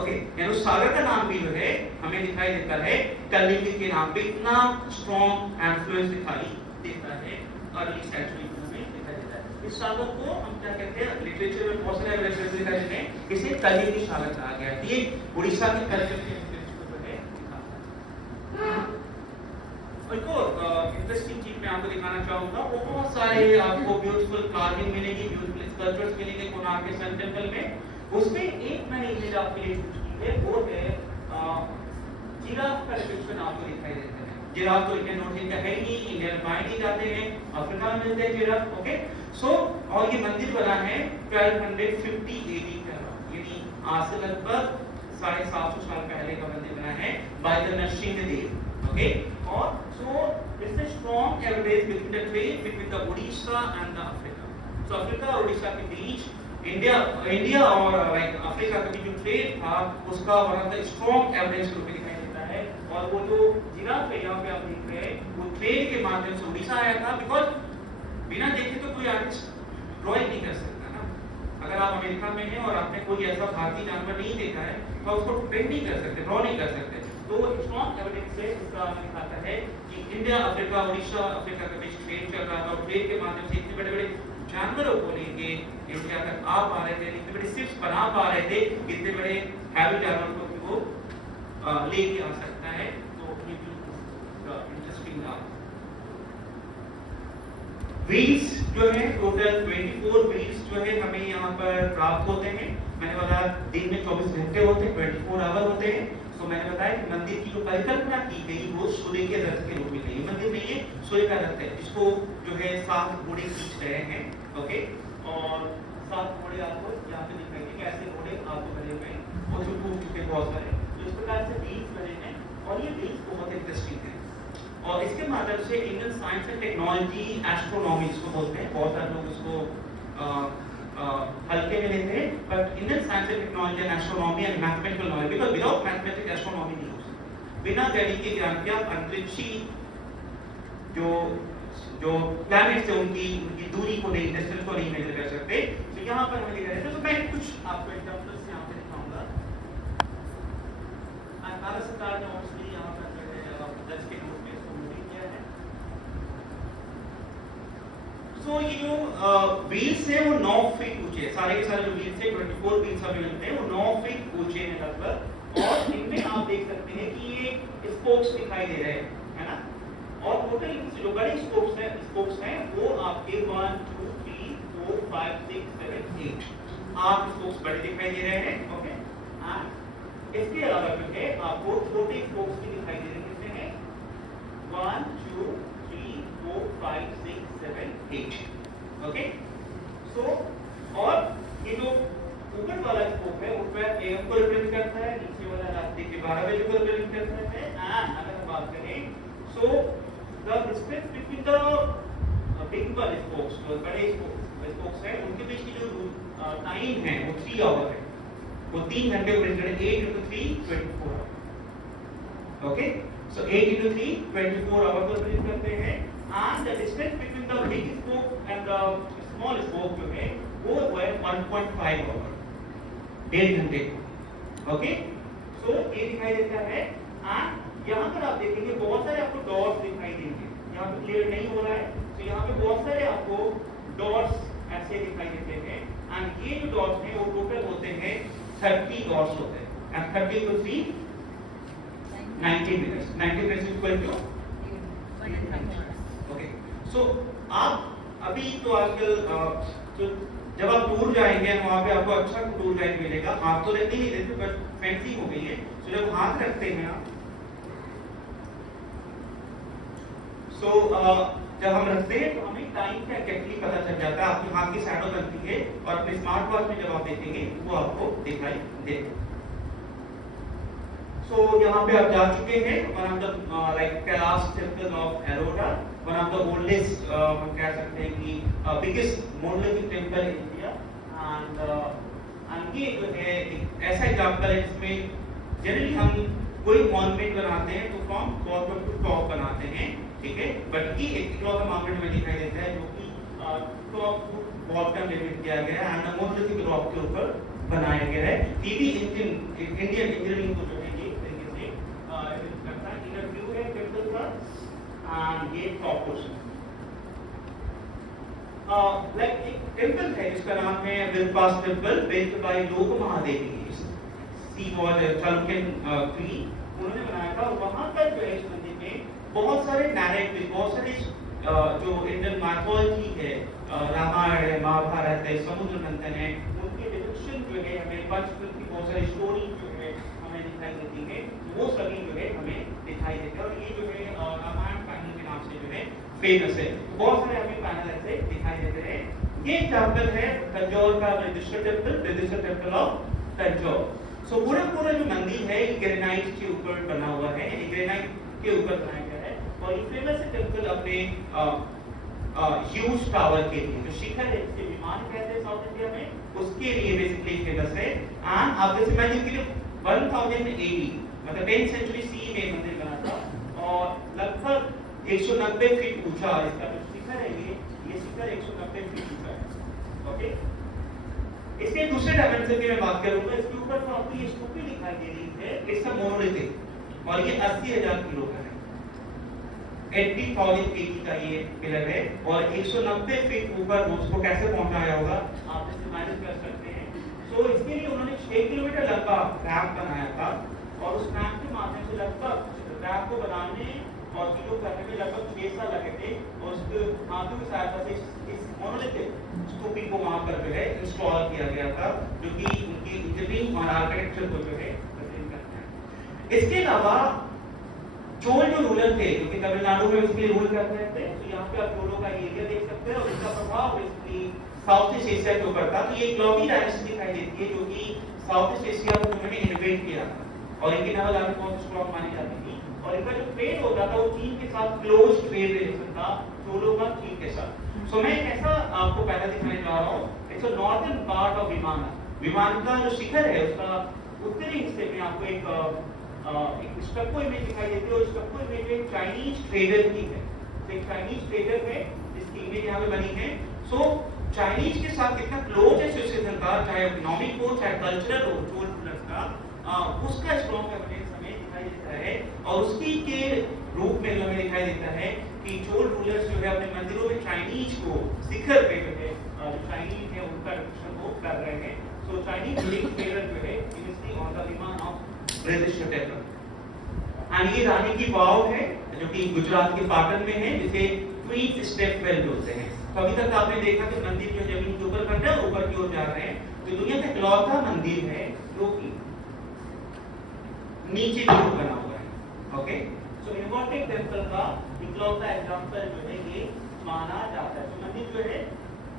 ओके, यानी उस सागर का नाम भी जो है हमें दिखाई देता है कलिंग के नाम पे, इतना स्ट्रॉन्ग इन्फ्लुएंस दिखाई देता है अर्ली सेंचुरी में दिखाई देता है। इस सागर को हम क्या कहते हैं, लिटरेचर में बहुत सारे रेफरेंस दिखाई देते हैं, इसे कलिंग सागर कहा गया है। ये उड़ीसा के कल्चर के इन्फ्लुएंस को जो है दिखाता है। एक और इंटरेस्टिंग चीज मैं आपको दिखाना चाहूंगा, वो बहुत सारे आपको ब्यूटीफुल कार्विंग मिलेगी, ब्यूटीफुल स्कल्पचर्स मिलेंगे कोणार्क के सन टेंपल में। उसमें एक मैंने इमेज आपके लिए चूज की है, वो है जिराफ का डिपिक्शन आपको दिखाई देता है। जिराफ तो इंडियन ओरिजिन का है ही, इंडियन पाए नहीं जाते हैं, अफ्रीका में मिलते हैं जिराफ। ओके, सो और ये मंदिर बना है 1250 एडी का, यानी आज से लगभग 750 साल पहले का मंदिर बना है बाय द नरसिंहदेव। ओके, और so it's a strong evidence between the trade between the Odisha and the Africa. So Africa और ओडिशा के बीच इंडिया और लाइक अफ्रीका का जो ट्रेड था उसका one of the strong evidence रूप में दिखाई देता है। और वो जो जिराफ है यहाँ पे आप देख रहे हैं, वो ट्रेड के माध्यम से उड़ीसा आया था, बिकॉज बिना देखे तो कोई आर्टिस्ट ड्राइंग नहीं कर सकता ना। अगर आप अमेरिका में हैं और आपने कोई ऐसा भारतीय जानवर नहीं देखा है तो उसको पेंट नहीं कर सकते, ड्रॉ नहीं कर सकते। तो स्ट्रॉन्ग एविडेंस से इसका दिखाता है कि इंडिया अफ्रीका ओडिशा अफ्रीका के बीच ट्रेड चल रहा था, और ट्रेड के माध्यम से इतने बड़े बड़े जानवरों को लेके इंडिया तक आ पा रहे थे, इतने बड़े शिप्स बना पा रहे थे, इतने बड़े हैवी जानवरों को वो लेके आ सकता है। तो ये भी इंटरेस्टिंग था। व्हील्स जो है टोटल 24 व्हील्स जो है हमें यहाँ पर प्राप्त होते हैं। मैंने बताया दिन में 24 घंटे होते हैं, 24 आवर होते हैं। तो मैंने बताया कि मंदिर की जो परिकल्पना की गई वो सूर्य के रथ के रूप में नहीं, मंदिर में ये सूर्य का रथ है जिसको जो है 7 घोड़े खींच रहे हैं। ओके, और 7 घोड़े आपको यहाँ पे दिखाई देंगे, ऐसे घोड़े आपको बने हुए हैं और जो टूट चुके बहुत सारे, तो इस प्रकार से व्हील्स बने हैं। और ये व्हील्स बहुत इंटरेस्टिंग है और इसके माध्यम से Indian science and technology astronomy इसको बोलते हैं, बहुत सारे लोग इसको हल्के में लेते हैं, but Indian science and technology and astronomy and mathematical knowledge, because without mathematics astronomy नहीं हो सकती। बिना गणित के ज्ञान के आप अंतरिक्षी जो प्लैनेट्स है उनकी दूरी को नहीं, डिस्टेंस को नहीं मेजर कर सकते। तो यहाँ पर हमें दिखा रहे थे, तो मैं कुछ आपको एग्जांपल्स यहाँ पे दिखाऊंगा। भारत सरकार ने ऑब्वियसली यहाँ पर जो है दस के नोट में इसको मूविंग किया है। सो ये जो व्हील्स है वो 9 फीट ऊंचे, सारे के सारे जो व्हील्स है 24 व्हील्स हमें मिलते हैं, वो 9 फीट ऊंचे हैं लगभग। और इनमें आप देख सकते हैं कि ये स्पोक्स दिखाई दे रहे हैं, है ना। और टोटल जो बड़े स्पोक्स हैं वो आपके 1 2 3 4 5 6 7 8 8 स्पोक्स बड़े दिखाई दे रहे हैं। ओके, इसके अलावा जो है आपको छोटे स्पोक्स भी दिखाई दे रहे हैं, कितने हैं 1 2 3 4 5 6 7 8। ओके, सो और ये जो ऊपर वाला स्पोक है उस पर एम को रिप्रेजेंट करता है, नीचे वाला रात्रि के 12 बजे को रिप्रेजेंट करता है। एंड अगर हम बात करें सो the distance between the big one spokes, जो बड़े spokes हैं उनके बीच की जो टाइम है वो 3 आवर है, वो 3 घंटे को रिप्रेजेंट करते हैं। 8 into 3 24 hour. Okay, so 8 into 3 24 hour को रिप्रेजेंट करते हैं। And the distance between the big spoke and the small spoke जो है वो है 1.5 आवर, 1.5 घंटे। ओके, सो ये दिखाई देता है। एंड यहाँ पर आप देखेंगे बहुत सारे आपको डॉट्स दिखाई देंगे, यहाँ पे क्लियर नहीं हो रहा है, तो यहाँ पे बहुत सारे आपको डॉट्स ऐसे दिखाई देते हैं। एंड ये जो डॉट्स हैं वो टोटल होते हैं 30 डॉट्स होते हैं। And 30 into 3 90 minutes, 90 minutes equal to. Okay, so आप अभी तो आजकल तो जब आप टूर जाएंगे वहाँ पे आपको अच्छा टूर गाइड मिलेगा, आप तो रहते नहीं रहते बट फैंसी हो गई है। तो जब हाथ रखते हैं आप, सो जब हम रखते हैं तो हमें टाइम का एक्यूरेटली पता चल जाता है, आपके हाथ की शैडो बनती है और अपने स्मार्ट वॉच में जब आप देखेंगे वो आपको दिखाई देगा। सो यहाँ पे आप जा चुके हैं, one of the like Kailash temple of Ellora, one of the oldest हम कह सकते हैं कि biggest monolithic temple in India. And ये जो है एक ऐसा एग्जांपल है जिसमें जनरली हम कोई मॉन्यूमेंट बनाते हैं तो फ्रॉम बॉटम टू टॉप बनाते हैं, ठीक है, बट ये एक इकलौता मॉन्यूमेंट में दिखाई देता है जो कि टॉप टू बॉटम लिमिट किया गया है एंड मोनोलिथिक रॉक के ऊपर बनाया गया है। ये भी इंडियन इंजीनियरिंग को जो है ये तरीके से करता है। इनर व्यू है टेम्पल का एंड ये टॉप पोर्शन लाइक एक टेम्पल है जिसका नाम है विरूपाक्ष टेम्पल, बिल्ट बाय लोक महादेवी, सी वॉज चालुक्यन क्वीन, उन्होंने बनाया था। वहां पर जो है इस मंदिर में बहुत सारे नैरेटिव, बहुत सारे जो इंडियन माइथोलॉजी है, रामायण है, महाभारत है, समुद्र मंथन है, उनके डिस्क्रिप्शन जो है हमें पंचतंत्र की बहुत सारी स्टोरी जो है हमें दिखाई देती है, वो सभी जो है हमें दिखाई देते हैं। और ये जो है रामायण पैनल के नाम से जो है फेमस है, बहुत सारे हमें पैनल ऐसे दिखाई देते हैं। ये एग्जांपल है तंजौर का बृहदीश्वर टेम्पल ऑफ तंजौर। सो पूरा जो मंदिर है ग्रेनाइट के ऊपर बना हुआ है, ग्रेनाइट के ऊपर बनाया गया है। और ये फेमस है टेम्पल अपने ह्यूज टावर के लिए, जो शिखर है जिसे विमान कहते हैं साउथ इंडिया में, उसके लिए बेसिकली फेमस है। एंड आप जैसे इमेजिन कीजिए 1000 AD मतलब 10th सेंचुरी सी में मंदिर बना था और लगभग 190 फीट ऊंचा इसका जो शिखर है, ये शिखर 190 फीट ऊंचा है। ओके, इसके दूसरे डायमेंशन की मैं बात करूंगा। इसके ऊपर तो आपको ये स्तूपी दिखाई दे रही है, इट्स अ मोनोलिथिक और ये 80,000 किलो का है, 80,000 kg का ये पिलर है और 190 फीट ऊपर उसको कैसे पहुंचाया होगा आप इससे इमेजिन कर सकते हैं। सो इसके लिए उन्होंने 6 किलोमीटर लंबा रैंप बनाया था और उस रैंप के माध्यम से लगभग रैंप को बनाने और शुरू करने में लगभग 6 साल लगे थे और उसके हाथों की सहायता से इस मोनोलिथिक स्तूपी को वहां पर जो है इंस्टॉल किया गया था, जो कि उनकी इंजीनियरिंग और आर्किटेक्चर को जो है रिप्रेजेंट करता है। इसके अलावा चोल जो रूलर थे, जो कि तमिलनाडु में इसके रूल कर रहे थे, तो यहाँ पे आप चोलों का एरिया देख सकते हैं और इसका प्रभाव बेसिकली साउथ ईस्ट एशिया के ऊपर था। तो ये ग्लोबी डायनेस्टी दिखाई देती है जो कि साउथ ईस्ट एशिया को उन्होंने इन्वेट किया था और इनकी नावल आर्मी बहुत स्ट्रॉन्ग मानी जाती थी। और इनका जो ट्रेड होता था वो चीन के साथ क्लोज ट्रेड रिलेशन था, चोलों का चीन के साथ। सो मैं कैसा आपको पहला दिखाने जा रहा हूँ, it's a northern part of vimana. विमान का जो शिखर है उसका उत्तरी हिस्से में आपको एक स्टक्को इमेज दिखाई देती है और स्टक्को इमेज एक चाइनीज ट्रेडर की है। तो एक चाइनीज ट्रेडर है जिसकी इमेज यहाँ पे बनी है। सो चाइनीज के साथ कितना क्लोज एसोसिएशन था, चाहे इकोनॉमिक हो चाहे कल्चरल हो, चोल रूलर्स का उसका स्ट्रॉन्ग एविडेंस हमें दिखाई देता है। और उसी के रूप में हमें दिखाई देता है कि चोल रूलर्स जो है अपने मंदिरों में चाइनीज को शिखर पे जो है चाइनीज है उनका रिप्रेजेंट वो कर रहे हैं। सो चाइनीज ट्रेडर जो है इनिशियली ऑन द विमान ऑफ बृहदीश्वर टेम्पल। एंड ये रानी की वाव है जो कि गुजरात के पाटन में है, जिसे क्वीन स्टेप वेल बोलते हैं। तो अभी तक आपने देखा कि मंदिर जो जमीन के ऊपर बन रहा है ऊपर की ओर जा रहे हैं। तो दुनिया का इकलौता मंदिर है जो कि नीचे की ओर बना हुआ है। ओके, सो इन्वर्टेड टेम्पल का इकलौता एग्जांपल जो है ये माना जाता है। तो मंदिर जो है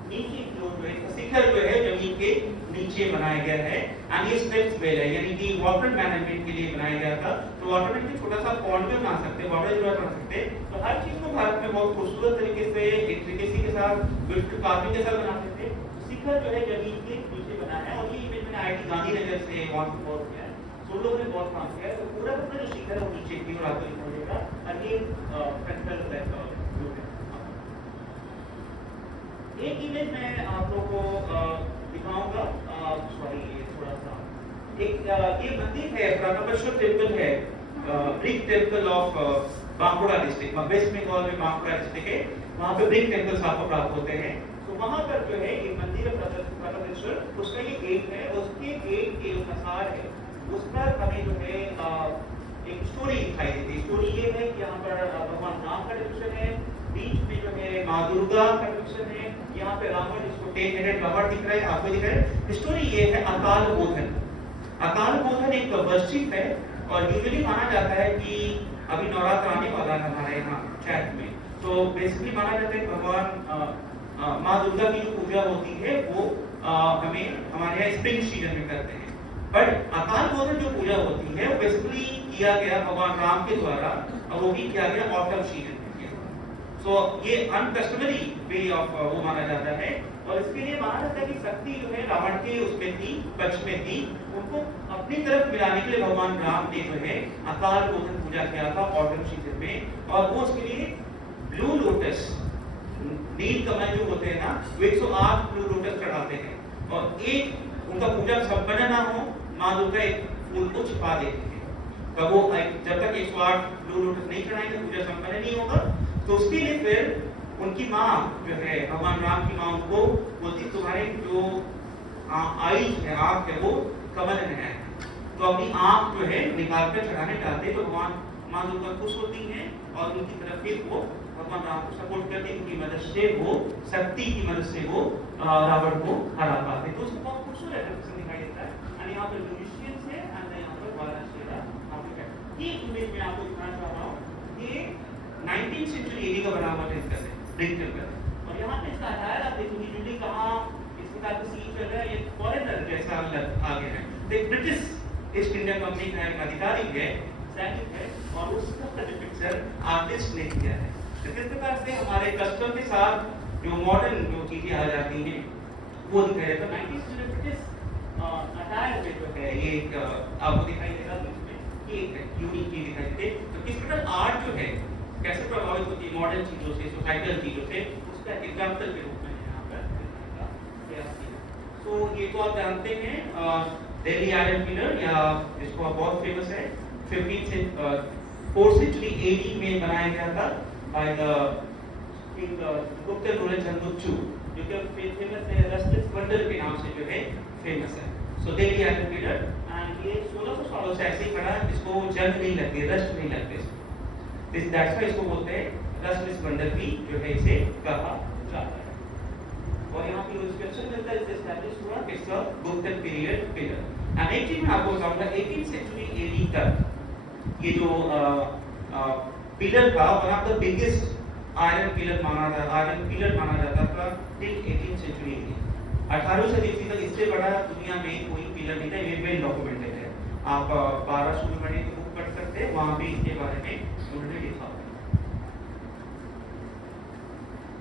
नीचे की ओर जो है शिखर जो है जमीन के नीचे बनाया गया है। एंड ये स्टेप्स वेल है, यानी कि वाटर मैनेजमेंट के लिए बनाया गया था। तो वाटर मैनेजमेंट छोटा सा पॉन्ड में बना सकते हैं, वाटर रिजर्व बना सकते हैं। तो हर चीज को भारत में बहुत खूबसूरत तरीके से इंट्रिकेसी के साथ बिल्कुल कार्विंग के साथ बनाते थे। शिखर जो है जमीन के नीचे बना है और ये इमेज मैंने IIT गांधीनगर से वहां से बहुत किया है। तो लोगों ने बहुत काम किया है। तो पूरा जो शिखर है वो नीचे की ओर आपको दिखाई देगा और ये फ्रंटल लुक है। एक इमेज मैं आप लोगों को दिखाऊंगा, सॉरी ये थोड़ा सा ये मंदिर है प्रतापेश्वर टेम्पल है, brick temple of Bankura district, West Bengal में बांकुड़ा डिस्ट्रिक्ट है, वहाँ पे ब्रिक टेम्पल्स आपको प्राप्त होते हैं। तो वहाँ पर जो है एक मंदिर है प्रतापेश्वर, उसका ये गेट है, उसके गेट के जो फसाड है उस पर हमें जो है एक स्टोरी दिखाई देती है। स्टोरी ये है कि यहाँ पर भगवान राम का डिपिक्शन है, बीच में जो है माँ दुर्गा का डिपिक्शन है, यहाँ पे रावण जिसको 10 हेडेड रावण दिख रहा है, आपको दिख रहा है। स्टोरी ये है अकाल बोधन। अकाल बोधन एक वर्शिप है और यूजुअली माना जाता है कि अभी नवरात्र आने वाला है हमारे यहाँ चैत में, तो बेसिकली माना जाता है कि भगवान माँ दुर्गा की जो पूजा होती है वो हमें हमारे यहाँ स्प्रिंग सीजन में करते हैं, बट अकाल बोधन जो पूजा होती है वो बेसिकली किया गया भगवान राम के द्वारा, और वो भी किया गया ऑटम सीजन में किया। सो ये अनकस्टमरी वे ऑफ वो माना जाता है, और इसके लिए माना जाता है कि शक्ति जो है रावण के उसमें थी, पक्ष में थी, उनको अपनी तरफ मिलाने के लिए भगवान राम ने जो है अकाल बोधन पूजा किया था ऑटम सीजन में, और वो उसके लिए ब्लू लोटस नील कमल जो होते हैं ना, वो 108 ब्लू लोटस चढ़ाते हैं, और एक उनका पूजा संपन्न ना हो माँ दुर्गा एक फूल को छिपा देती है। तो वो जब तक 108 ब्लू लोटस नहीं चढ़ाएंगे पूजा संपन्न नहीं होगा। तो उसके लिए फिर उनकी माँ जो है भगवान राम की माँ उनको बोलती तुम्हारे जो आईज है, आँख है, वो कमल में है, तो अपनी आँख जो है निकाल कर चढ़ाने जाते, तो भगवान माँ दुर्गा खुश होती हैं और उनकी तरफ फिर वो भगवान राम को सपोर्ट करते हैं, उनकी मदद से वो शक्ति की मदद से वो रावण को हरा पाते। तो उसको बहुत खूबसूरत रिप्रेजेंट दिखाई देता है। और यहाँ पर म्यूजिशियंस है एंड यहाँ पर वाराणसी का ये इमेज मैं आपको दिखाना चाह रहा हूँ। ये 19th सेंचुरी एडी का बना हुआ टेंट है, डिजिटल का, और यहाँ पे इसका अटायर आप देखोगे यूजुअली कहाँ इस प्रकार का सीन चल रहा है, ये फॉरेनर जैसा आगे है। एक ब्रिटिश ईस्ट इंडिया कंपनी का एक अधिकारी है, सैनिक है, और उसका पिक्चर आर्टिस्ट ने किया है। तो किस प्रकार से हमारे कस्टम के साथ जो मॉडर्न जो चीजें आ जाती हैं वो दिखाई देता है। 19th सेंचुरी ब्रिटिश अटायर में जो है ये एक आपको दिखाई देगा, इसमें ये एक यूनिक चीज दिखाई देती है। तो किस प्रकार आर्ट जो है कैसे प्रभावित होती है मॉडर्न चीजों से, सोसाइटल चीजों से, उसका एग्जाम्पल के रूप में यहाँ पर दिखाने का प्रयास किया। तो ये तो आप जानते हैं दिल्ली आयरन पिलर, या जिसको बहुत फेमस है 4th सेंचुरी एडी में बनाया गया था बाय द किंग गुप्त रूलर चंद्रगुप्त, जो कि फेमस है रस्टिस वंडर के नाम से जो है फेमस है। सो दिल्ली आयरन पिलर, एंड ये 1600 सालों से ऐसे ही खड़ा है, जिसको जंग नहीं लगती, रस्ट नहीं लगते, दिस दैट्स व्हाई इसको बोलते हैं रस्टिस वंडर भी जो है इसे कहा जाता है। और यहाँ पे डिस्क्रिप्शन मिलता है, इसे एस्टैब्लिश हुआ इट्स अ गुप्त पीरियड पिलर। एंड एक चीज मैं आपको बताऊंगा, 18th सेंचुरी एडी तक ये जो पिलर था one of the biggest iron pillar माना जाता था टिल 18th सेंचुरी एडी। 18वीं सदी तक इससे बड़ा दुनिया में कोई पिलर नहीं था, ये वेल डॉक्यूमेंटेड है। आप 12 सुब्रमण्य की बुक पढ़ सकते हैं, वहां भी इसके बारे में उन्होंने लिखा है।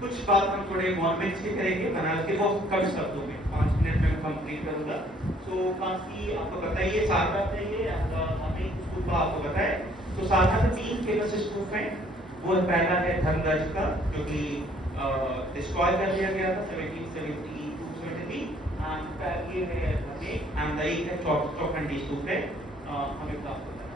कुछ बात हम थोड़े मॉन्यूमेंट्स की करेंगे, बनारस के बहुत कम शब्दों में, 5 मिनट में कंप्लीट करूंगा। सो काशी आपको बताइए, सारनाथ है ये, हमें स्तूप आपको बताए। तो सारनाथ में 3 फेमस स्तूप हैं। वो पहला है धर्मराज का, जो कि डिस्ट्रॉय कर दिया गया था 1772-73, एंड ये है एंड एक है चौखंडी स्तूप है, हमें प्राप्त होता है।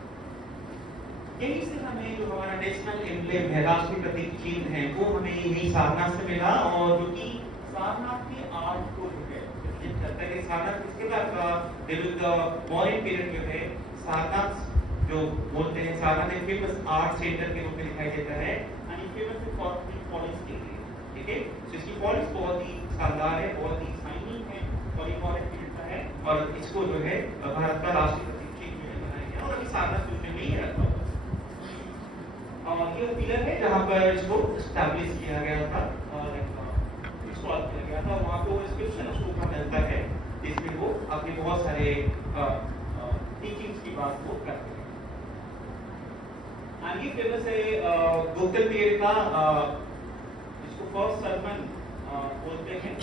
यही से हमें जो हमारा नेशनल एम्ब्लेम है, राष्ट्रीय प्रतीक चिन्ह है, वो हमें यही सारनाथ से मिला, और जो कि सारनाथ के आर्ट को जो है रिप्रेजेंट करता है कि सारनाथ किसके बाद का मौर्य पीरियड जो है सारनाथ जो बोलते हैं, सारनाथ एक फेमस आर्ट सेंटर के रूप में दिखाई देता है, and famous for the polish के लिए, ठीक है। तो इसकी पॉलिश बहुत ही शानदार है, बहुत ही शाइनिंग है, और ये मौर्य पीरियड का है, और इसको जो है भारत का राष्ट्रीय प्रतीक चिन्ह में बनाया गया, और अभी सारनाथ म्यूजियम में ही रखा हुआ है। और ये पिलर है जहाँ पर इसको एस्टैब्लिश किया गया था और इंस्टॉल किया गया था, वहाँ पे वो इंस्क्रिप्शन उसको ऊपर मिलता है, जिसमें वो अपने बहुत सारे टीचिंग्स की बात को करते हैं। ये फेमस है गुप्त पीरियड का, इसको फर्स्ट सरमन बोलते हैं,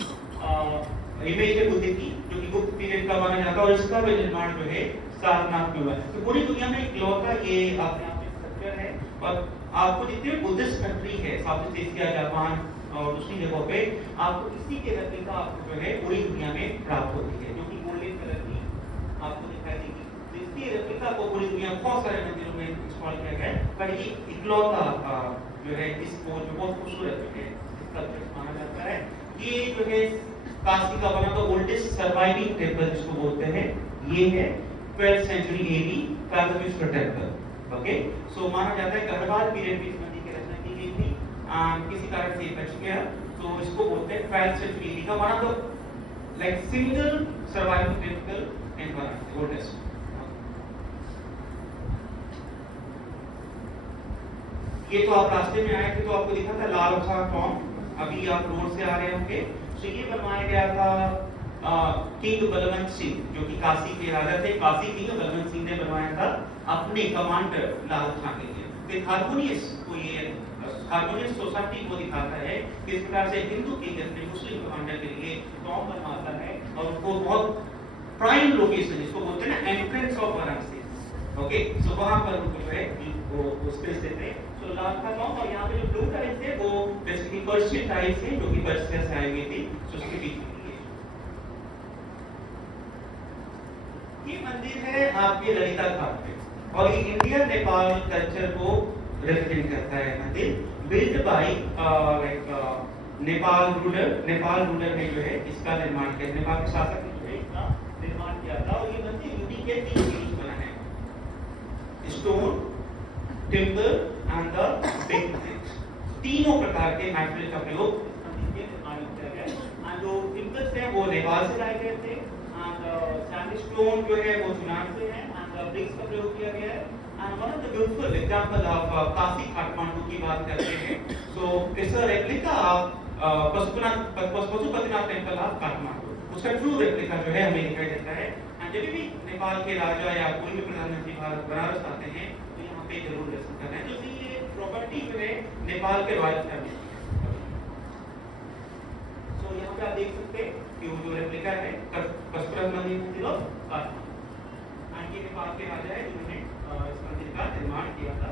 इमेज है बुद्ध की, जो कि गुप्त पीरियड का माना जाता है, और इसका भी निर्माण जो है सारनाथ में हुआ है। तो पूरी दुनिया में इकलौता ये अपने आप में स्ट्रक्चर है, और आपको जितने बुद्धिस्ट कंट्री है, साउथ ईस्ट एशिया, जापान और दूसरी जगहों पे, आपको इसी के रेप्लिका आपको जो है पूरी दुनिया में प्राप्त होती है, जो कि गोल्डन कलर की आपको दिखाई देगी। तो इसकी रेप्लिका को पूरी दुनिया बहुत सारे मंदिरों में इंस्टॉल किया गया है, पर ये इकलौता जो है इसको जो बहुत खूबसूरत जो है स्कल्पचर माना जाता है। ये जो है काशी का बना तो ओल्डेस्ट सर्वाइविंग टेम्पल जिसको बोलते हैं, ये है 12th century AD Kalabhairaveshwara temple. Okay, so माना जाता है गढ़वाल पीरियड में इस मंदिर की रचना की गई थी, किसी कारण से ये बच गया, तो इसको बोलते हैं 12th सेंचुरी एडी का बना तो like single surviving temple in Varanasi, oldest. ये तो आप रास्ते में आए थे तो आपको दिखा था लाल खां टॉम, अभी आप रोड से आ रहे होंगे। तो ये बनवाया गया था किंग बलवंत सिंह, जो कि काशी के राजा थे। काशी किंग बलवंत सिंह ने बनवाया था अपने कमांडर लाल खां के लिए। तो हारमोनियस को ये हारमोनियस सोसाइटी को दिखाता है किस प्रकार से हिंदू किंग अपने मुस्लिम कमांडर के लिए टॉम बनवाता है और उनको बहुत प्राइम लोकेशन, जिसको बोलते हैं ना एंट्रेंस ऑफ वाराणसी, ओके, सो वहां पर उनको जो है वो स्पेस देते हैं। तो लाल खां टॉम, और यहाँ पे जो ब्लू टाइल्स थे वो बेसिकली पर्शियन टाइल्स हैं जो कि पर्शिया से आई हुई थी। सो उसके बीच ये मंदिर है आपके ललिता घाट पे, और ये इंडियन नेपाल कल्चर को रिप्रेजेंट करता है मंदिर। बिल्ड बाय नेपाल रूलर ने जो है इसका निर्माण किया, नेपाल के शासक ने जो है इसका निर्माण किया था। और ये मंदिर यूनिक के 3 चीज बना है, stone, timber and the big bricks. तीनों प्रकार के मटेरियल का प्रयोग मंदिर के निर्माण में किया गया। एंड जो टिम्बर्स हैं वो नेपाल से लाए गए थे, सैंडस्टोन जो है वो यूनान से है, एंड ब्रिक्स का प्रयोग किया गया है। And one of the beautiful example of Kashi Kathmandu की बात करते हैं, so it's a replica of Pashupatinath temple of Kathmandu. उसका ट्रू रेप्लिका जो है हमें दिखाई देता है। एंड जब भी नेपाल के राजा या कोई भी प्रधानमंत्री भारत बनारस आते हैं तो यहाँ पे जरूर दर्शन करना है। तो ये प्रॉपर्टी जो है नेपाल के रॉयल फैमिली। सो यहाँ पे आप देख सकते हैं कि वो जो रेप्लिका है पशुपतिनाथ मंदिर ऑफ काठमांडू, एंड ये नेपाल के राजा है जिन्होंने इस मंदिर का निर्माण किया था।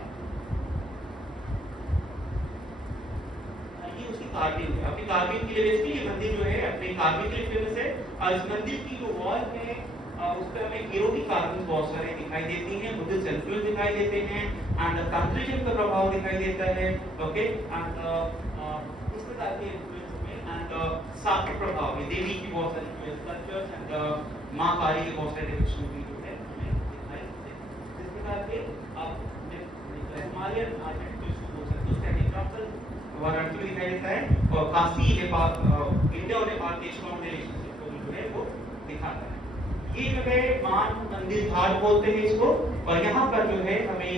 ये उसकी कार्विंग है, अपनी कार्विंग के लिए बेसिकली ये मंदिर जो है अपने कार्विंग के लिए फेमस है। और इस मंदिर की जो वॉल है उस पर हमें हीरो की कार्विंग बहुत सारे दिखाई देती हैं, बुद्धिस्ट इन्फ्लुएंस दिखाई देते हैं, एंड तंत्रिज्म का प्रभाव दिखाई देता है, ओके, एंड इस प्रकार के इन्फ्लुएंस में एंड शाक्त प्रभाव में देवी की बहुत सारी स्कल्पचर्स एंड मां काली के बहुत सारे डिपिक्शन भी जो है हमें दिखाई देते हैं। इस प्रकार के आप हिमालयन आर्किटेक्चर को बोल सकते हैं, उसका एग्जांपल वाराणसी में दिखाई देता है। और काशी नेपाल इंडिया और नेपाल के स्ट्रॉन्ग रिलेशनशिप को जो है वो दिखाता है। ये जो है मान मंदिर घाट बोलते हैं इसको, और यहाँ पर जो है हमें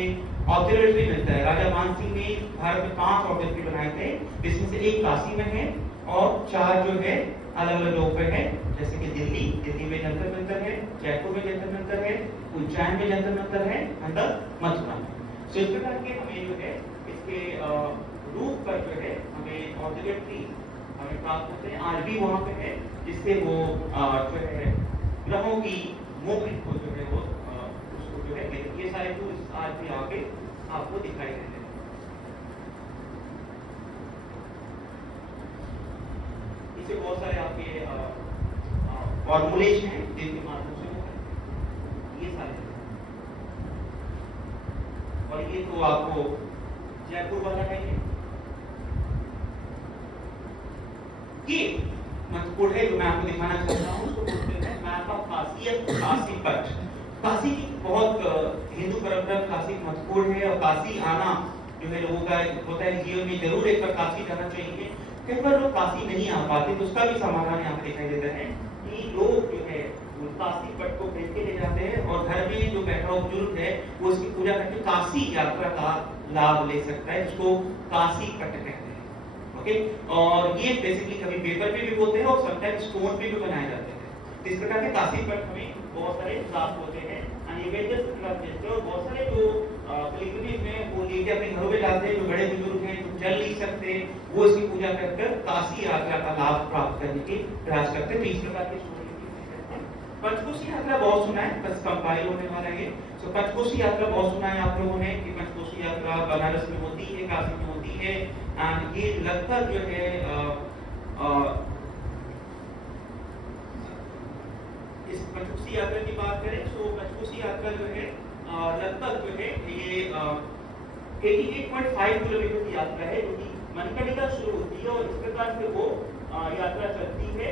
ऑब्जर्वेटरी मिलता है। राजा मान सिंह ने भारत में 5 ऑब्जर्वेटरी बनाए थे, जिसमें से एक काशी में है और 4 जो है अलग अलग जगहों पे है, जैसे कि दिल्ली में जंतर मंतर है, जयपुर में जंतर मंतर है, उज्जैन में जंतर मंतर है, एंड मथुरा में। सो इस प्रकार के हमें जो है इसके रूप पर जो है हमें ऑब्जर्वेटरी हमें प्राप्त होते हैं। आज भी वहाँ पे है, जिससे वो जो है ग्रहों की मूवमेंट को जो है वो उसको जो है ये सारे टूल्स आज भी आगे आपको दिखाई देते हैं। इससे बहुत सारे आपके फॉर्मूलेज हैं जिनके माध्यम से वो ये सारे, और ये तो आपको जयपुर वाला है। ये महत्वपूर्ण है जो मैं आपको दिखाना चाहता हूँ, उसको बोलते हैं मैप ऑफ काशी या काशी पथ। काशी की बहुत हिंदू परंपरा काशी महत्वपूर्ण है, और काशी आना जो है लोगों का होता है जीवन में जरूर एक बार काशी जाना चाहिए। कई बार लोग काशी नहीं आ पाते, तो उसका भी समाधान यहाँ पे दिखाई देता है कि लोग जो है काशी पट को खरीद के ले जाते हैं, और घर में जो बैठा हुआ बुजुर्ग है वो उसकी पूजा करके काशी यात्रा का लाभ ले सकता है, जिसको काशी पट कहते हैं, ओके। और ये बेसिकली कभी पेपर पे भी बोलते हैं और समटाइम्स स्टोन पे भी बनाए जाते हैं। इस प्रकार के काशी पट हमें बहुत सारे लाभ होते हैं, और बहुत सारे जो पिलग्रिमेज में वो लेके अपने घरों में जाते हैं, जो बड़े बुजुर्ग हैं जो चल नहीं सकते, वो इसकी पूजा कर काशी यात्रा का लाभ प्राप्त करने के प्रयास करते हैं। तो इस प्रकार के पंचकोशी यात्रा बहुत सुना है, बस कंपाइल होने वाला है। सो पंचकोशी यात्रा बहुत सुना है आप लोगों ने कि पंचकोशी यात्रा बनारस में होती है, काशी में होती है, एंड ये लगभग जो है इस पंचकोशी यात्रा की बात करें तो पंचकोशी यात्रा जो है लगभग जो है ये 88.5 किलोमीटर की यात्रा है, जो कि मनकनिका शुरू होती है और इस प्रकार से वो यात्रा चलती है,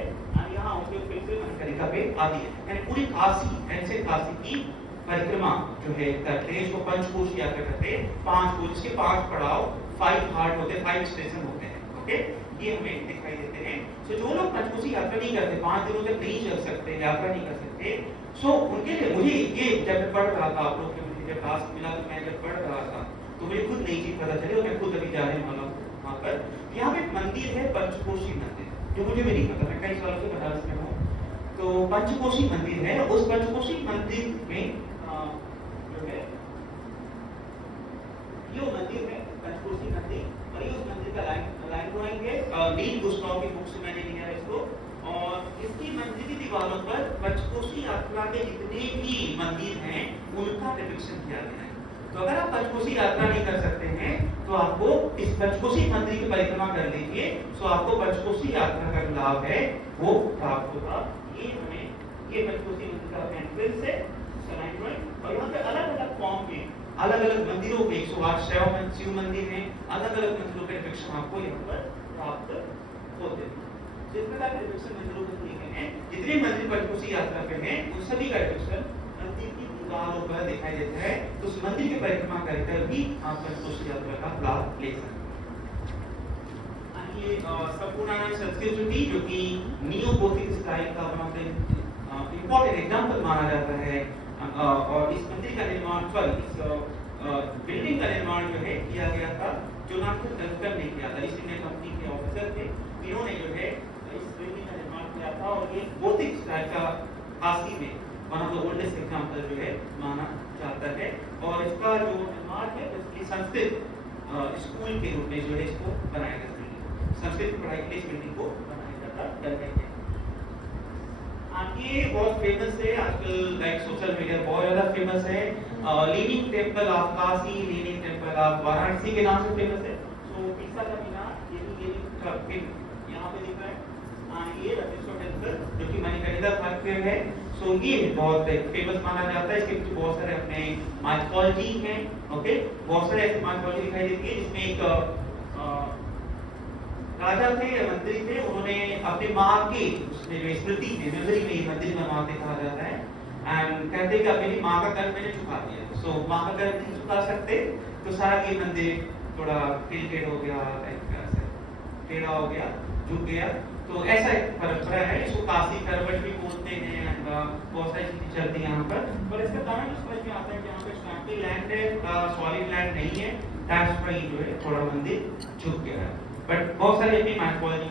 यहाँ उनके फिर से मनकनिका पे आती है। यानी पूरी काशी ऐसे काशी की परिक्रमा जो है करते हैं, इसको पंचकोशी यात्रा करते हैं। 5 कोश के 5 पड़ाव, 5 घाट होते हैं, 5 स्टेशन होते हैं, ओके, ये हमें दिखाई देते हैं। सो जो लोग पंचकोशी यात्रा नहीं करते, 5 दिनों तक नहीं चल सकते, यात्रा नहीं कर सकते, सो उनके लिए मुझे ये जब पढ़ रहा था, आप लोग के मुझे जब टास्क मिला तो मैं जब पढ़ रहा था तो मुझे खुद नई चीज पता चली और मैं खुद अभी जाने वाला हूँ वहाँ पर। यहाँ पे एक मंदिर है पंचकोशी मंदिर, जो मुझे भी नहीं पता, मैं कई सालों से बनारस में हूँ। तो पंचकोशी मंदिर है, उस पंचकोशी मंदिर में जो है ये मंदिर है पंचकोशी मंदिर, और ये उस मंदिर का लाइन ड्राइंग है। नील गुस्ताव की बुक से मैंने लिया है इसको, और इसकी मंदिर की दीवारों पर पंचकोशी यात्रा के जितने भी मंदिर हैं उनका डिपिक्शन किया गया है। तो अगर आप पंचकोशी यात्रा नहीं कर सकते हैं तो आपको इस पंचकोशी मंदिर की परिक्रमा कर लीजिए, तो आपको पंचकोशी यात्रा का लाभ है वो प्राप्त होगा। ये पंचकोशी मंदिर का एंट्रेंस है, और यहाँ पे अलग अलग फॉर्म में अलग अलग मंदिरों के 108 शिव मंदिर हैं, अलग अलग मंदिरों के डिपिक्शन आपको यहाँ पर प्राप्त होते हैं। जिस प्रकार के डिपिक्शन मंदिरों के तरीके हैं, जितने मंदिर पंचकोशी यात्रा पे हैं उन सभी का डिपिक्शन मंदिर की दीवारों पर दिखाई देता है। तो उस मंदिर की परिक्रमा करकर भी आप पंचकोशी यात्रा का लाभ ले सकते हैं। ये संपूर्णानंद संस्कृत जो कि नियो गोथिक स्टाइल का one of the important example माना जाता है, और इस मंदिर का निर्माण इस बिल्डिंग का निर्माण जो है किया गया था जोनाथन डंकन ने किया था। ईस्ट इंडिया कंपनी के ऑफिसर थे, इन्होंने जो है इस बिल्डिंग का निर्माण किया था, और ये गोथिक स्टाइल का काशी में one of the oldest example जो है माना जाता है। और इसका जो निर्माण है इसकी संस्कृत स्कूल के रूप में जो है इसको बनाया गया, संस्कृत की पढ़ाई के लिए इस बिल्डिंग को बनाया जाता है। ये बहुत फेमस है आजकल, लाइक सोशल मीडिया बहुत ज्यादा फेमस है। Leaning temple of Kashi, leaning temple of Varanasi के नाम से फेमस है। सो पिसा का मीनार ये लीनिंग यहाँ पे दिख रहा है। ये रमेश्वर टेंपल जो कि मणिकर्णिका घाट पे है, सो ये बहुत फेमस माना जाता है। इसके पीछे बहुत सारे अपने माइथोलॉजी हैं, ओके, बहुत सारे ऐसे माइथोलॉजी दिखाई देती है, जिसमें एक राजा थे या मंत्री थे, उन्होंने अपनी माँ की उसमें जो स्मृति है, मेमोरी में मंदिर बनवाते कहा जाता है। एंड कहते हैं कि मेरी माँ का कर्म मैंने चुका दिया, सो माँ का कर्म नहीं चुका सकते, तो सारा ये मंदिर थोड़ा टिल्टेड हो गया, टेढ़ा हो गया, झुक गया। तो ऐसा एक परंपरा है, इसको काशी करवट भी बोलते हैं। बहुत सारी चीजें चलती हैं यहाँ पर इसका कारण जो समझ में आता है कि यहाँ पे स्टैम्पी लैंड है, सॉलिड लैंड नहीं है, दैट्स व्हाई जो है थोड़ा मंदिर झुक गया है। बट बहुत सारे अपनी माइथोलॉजी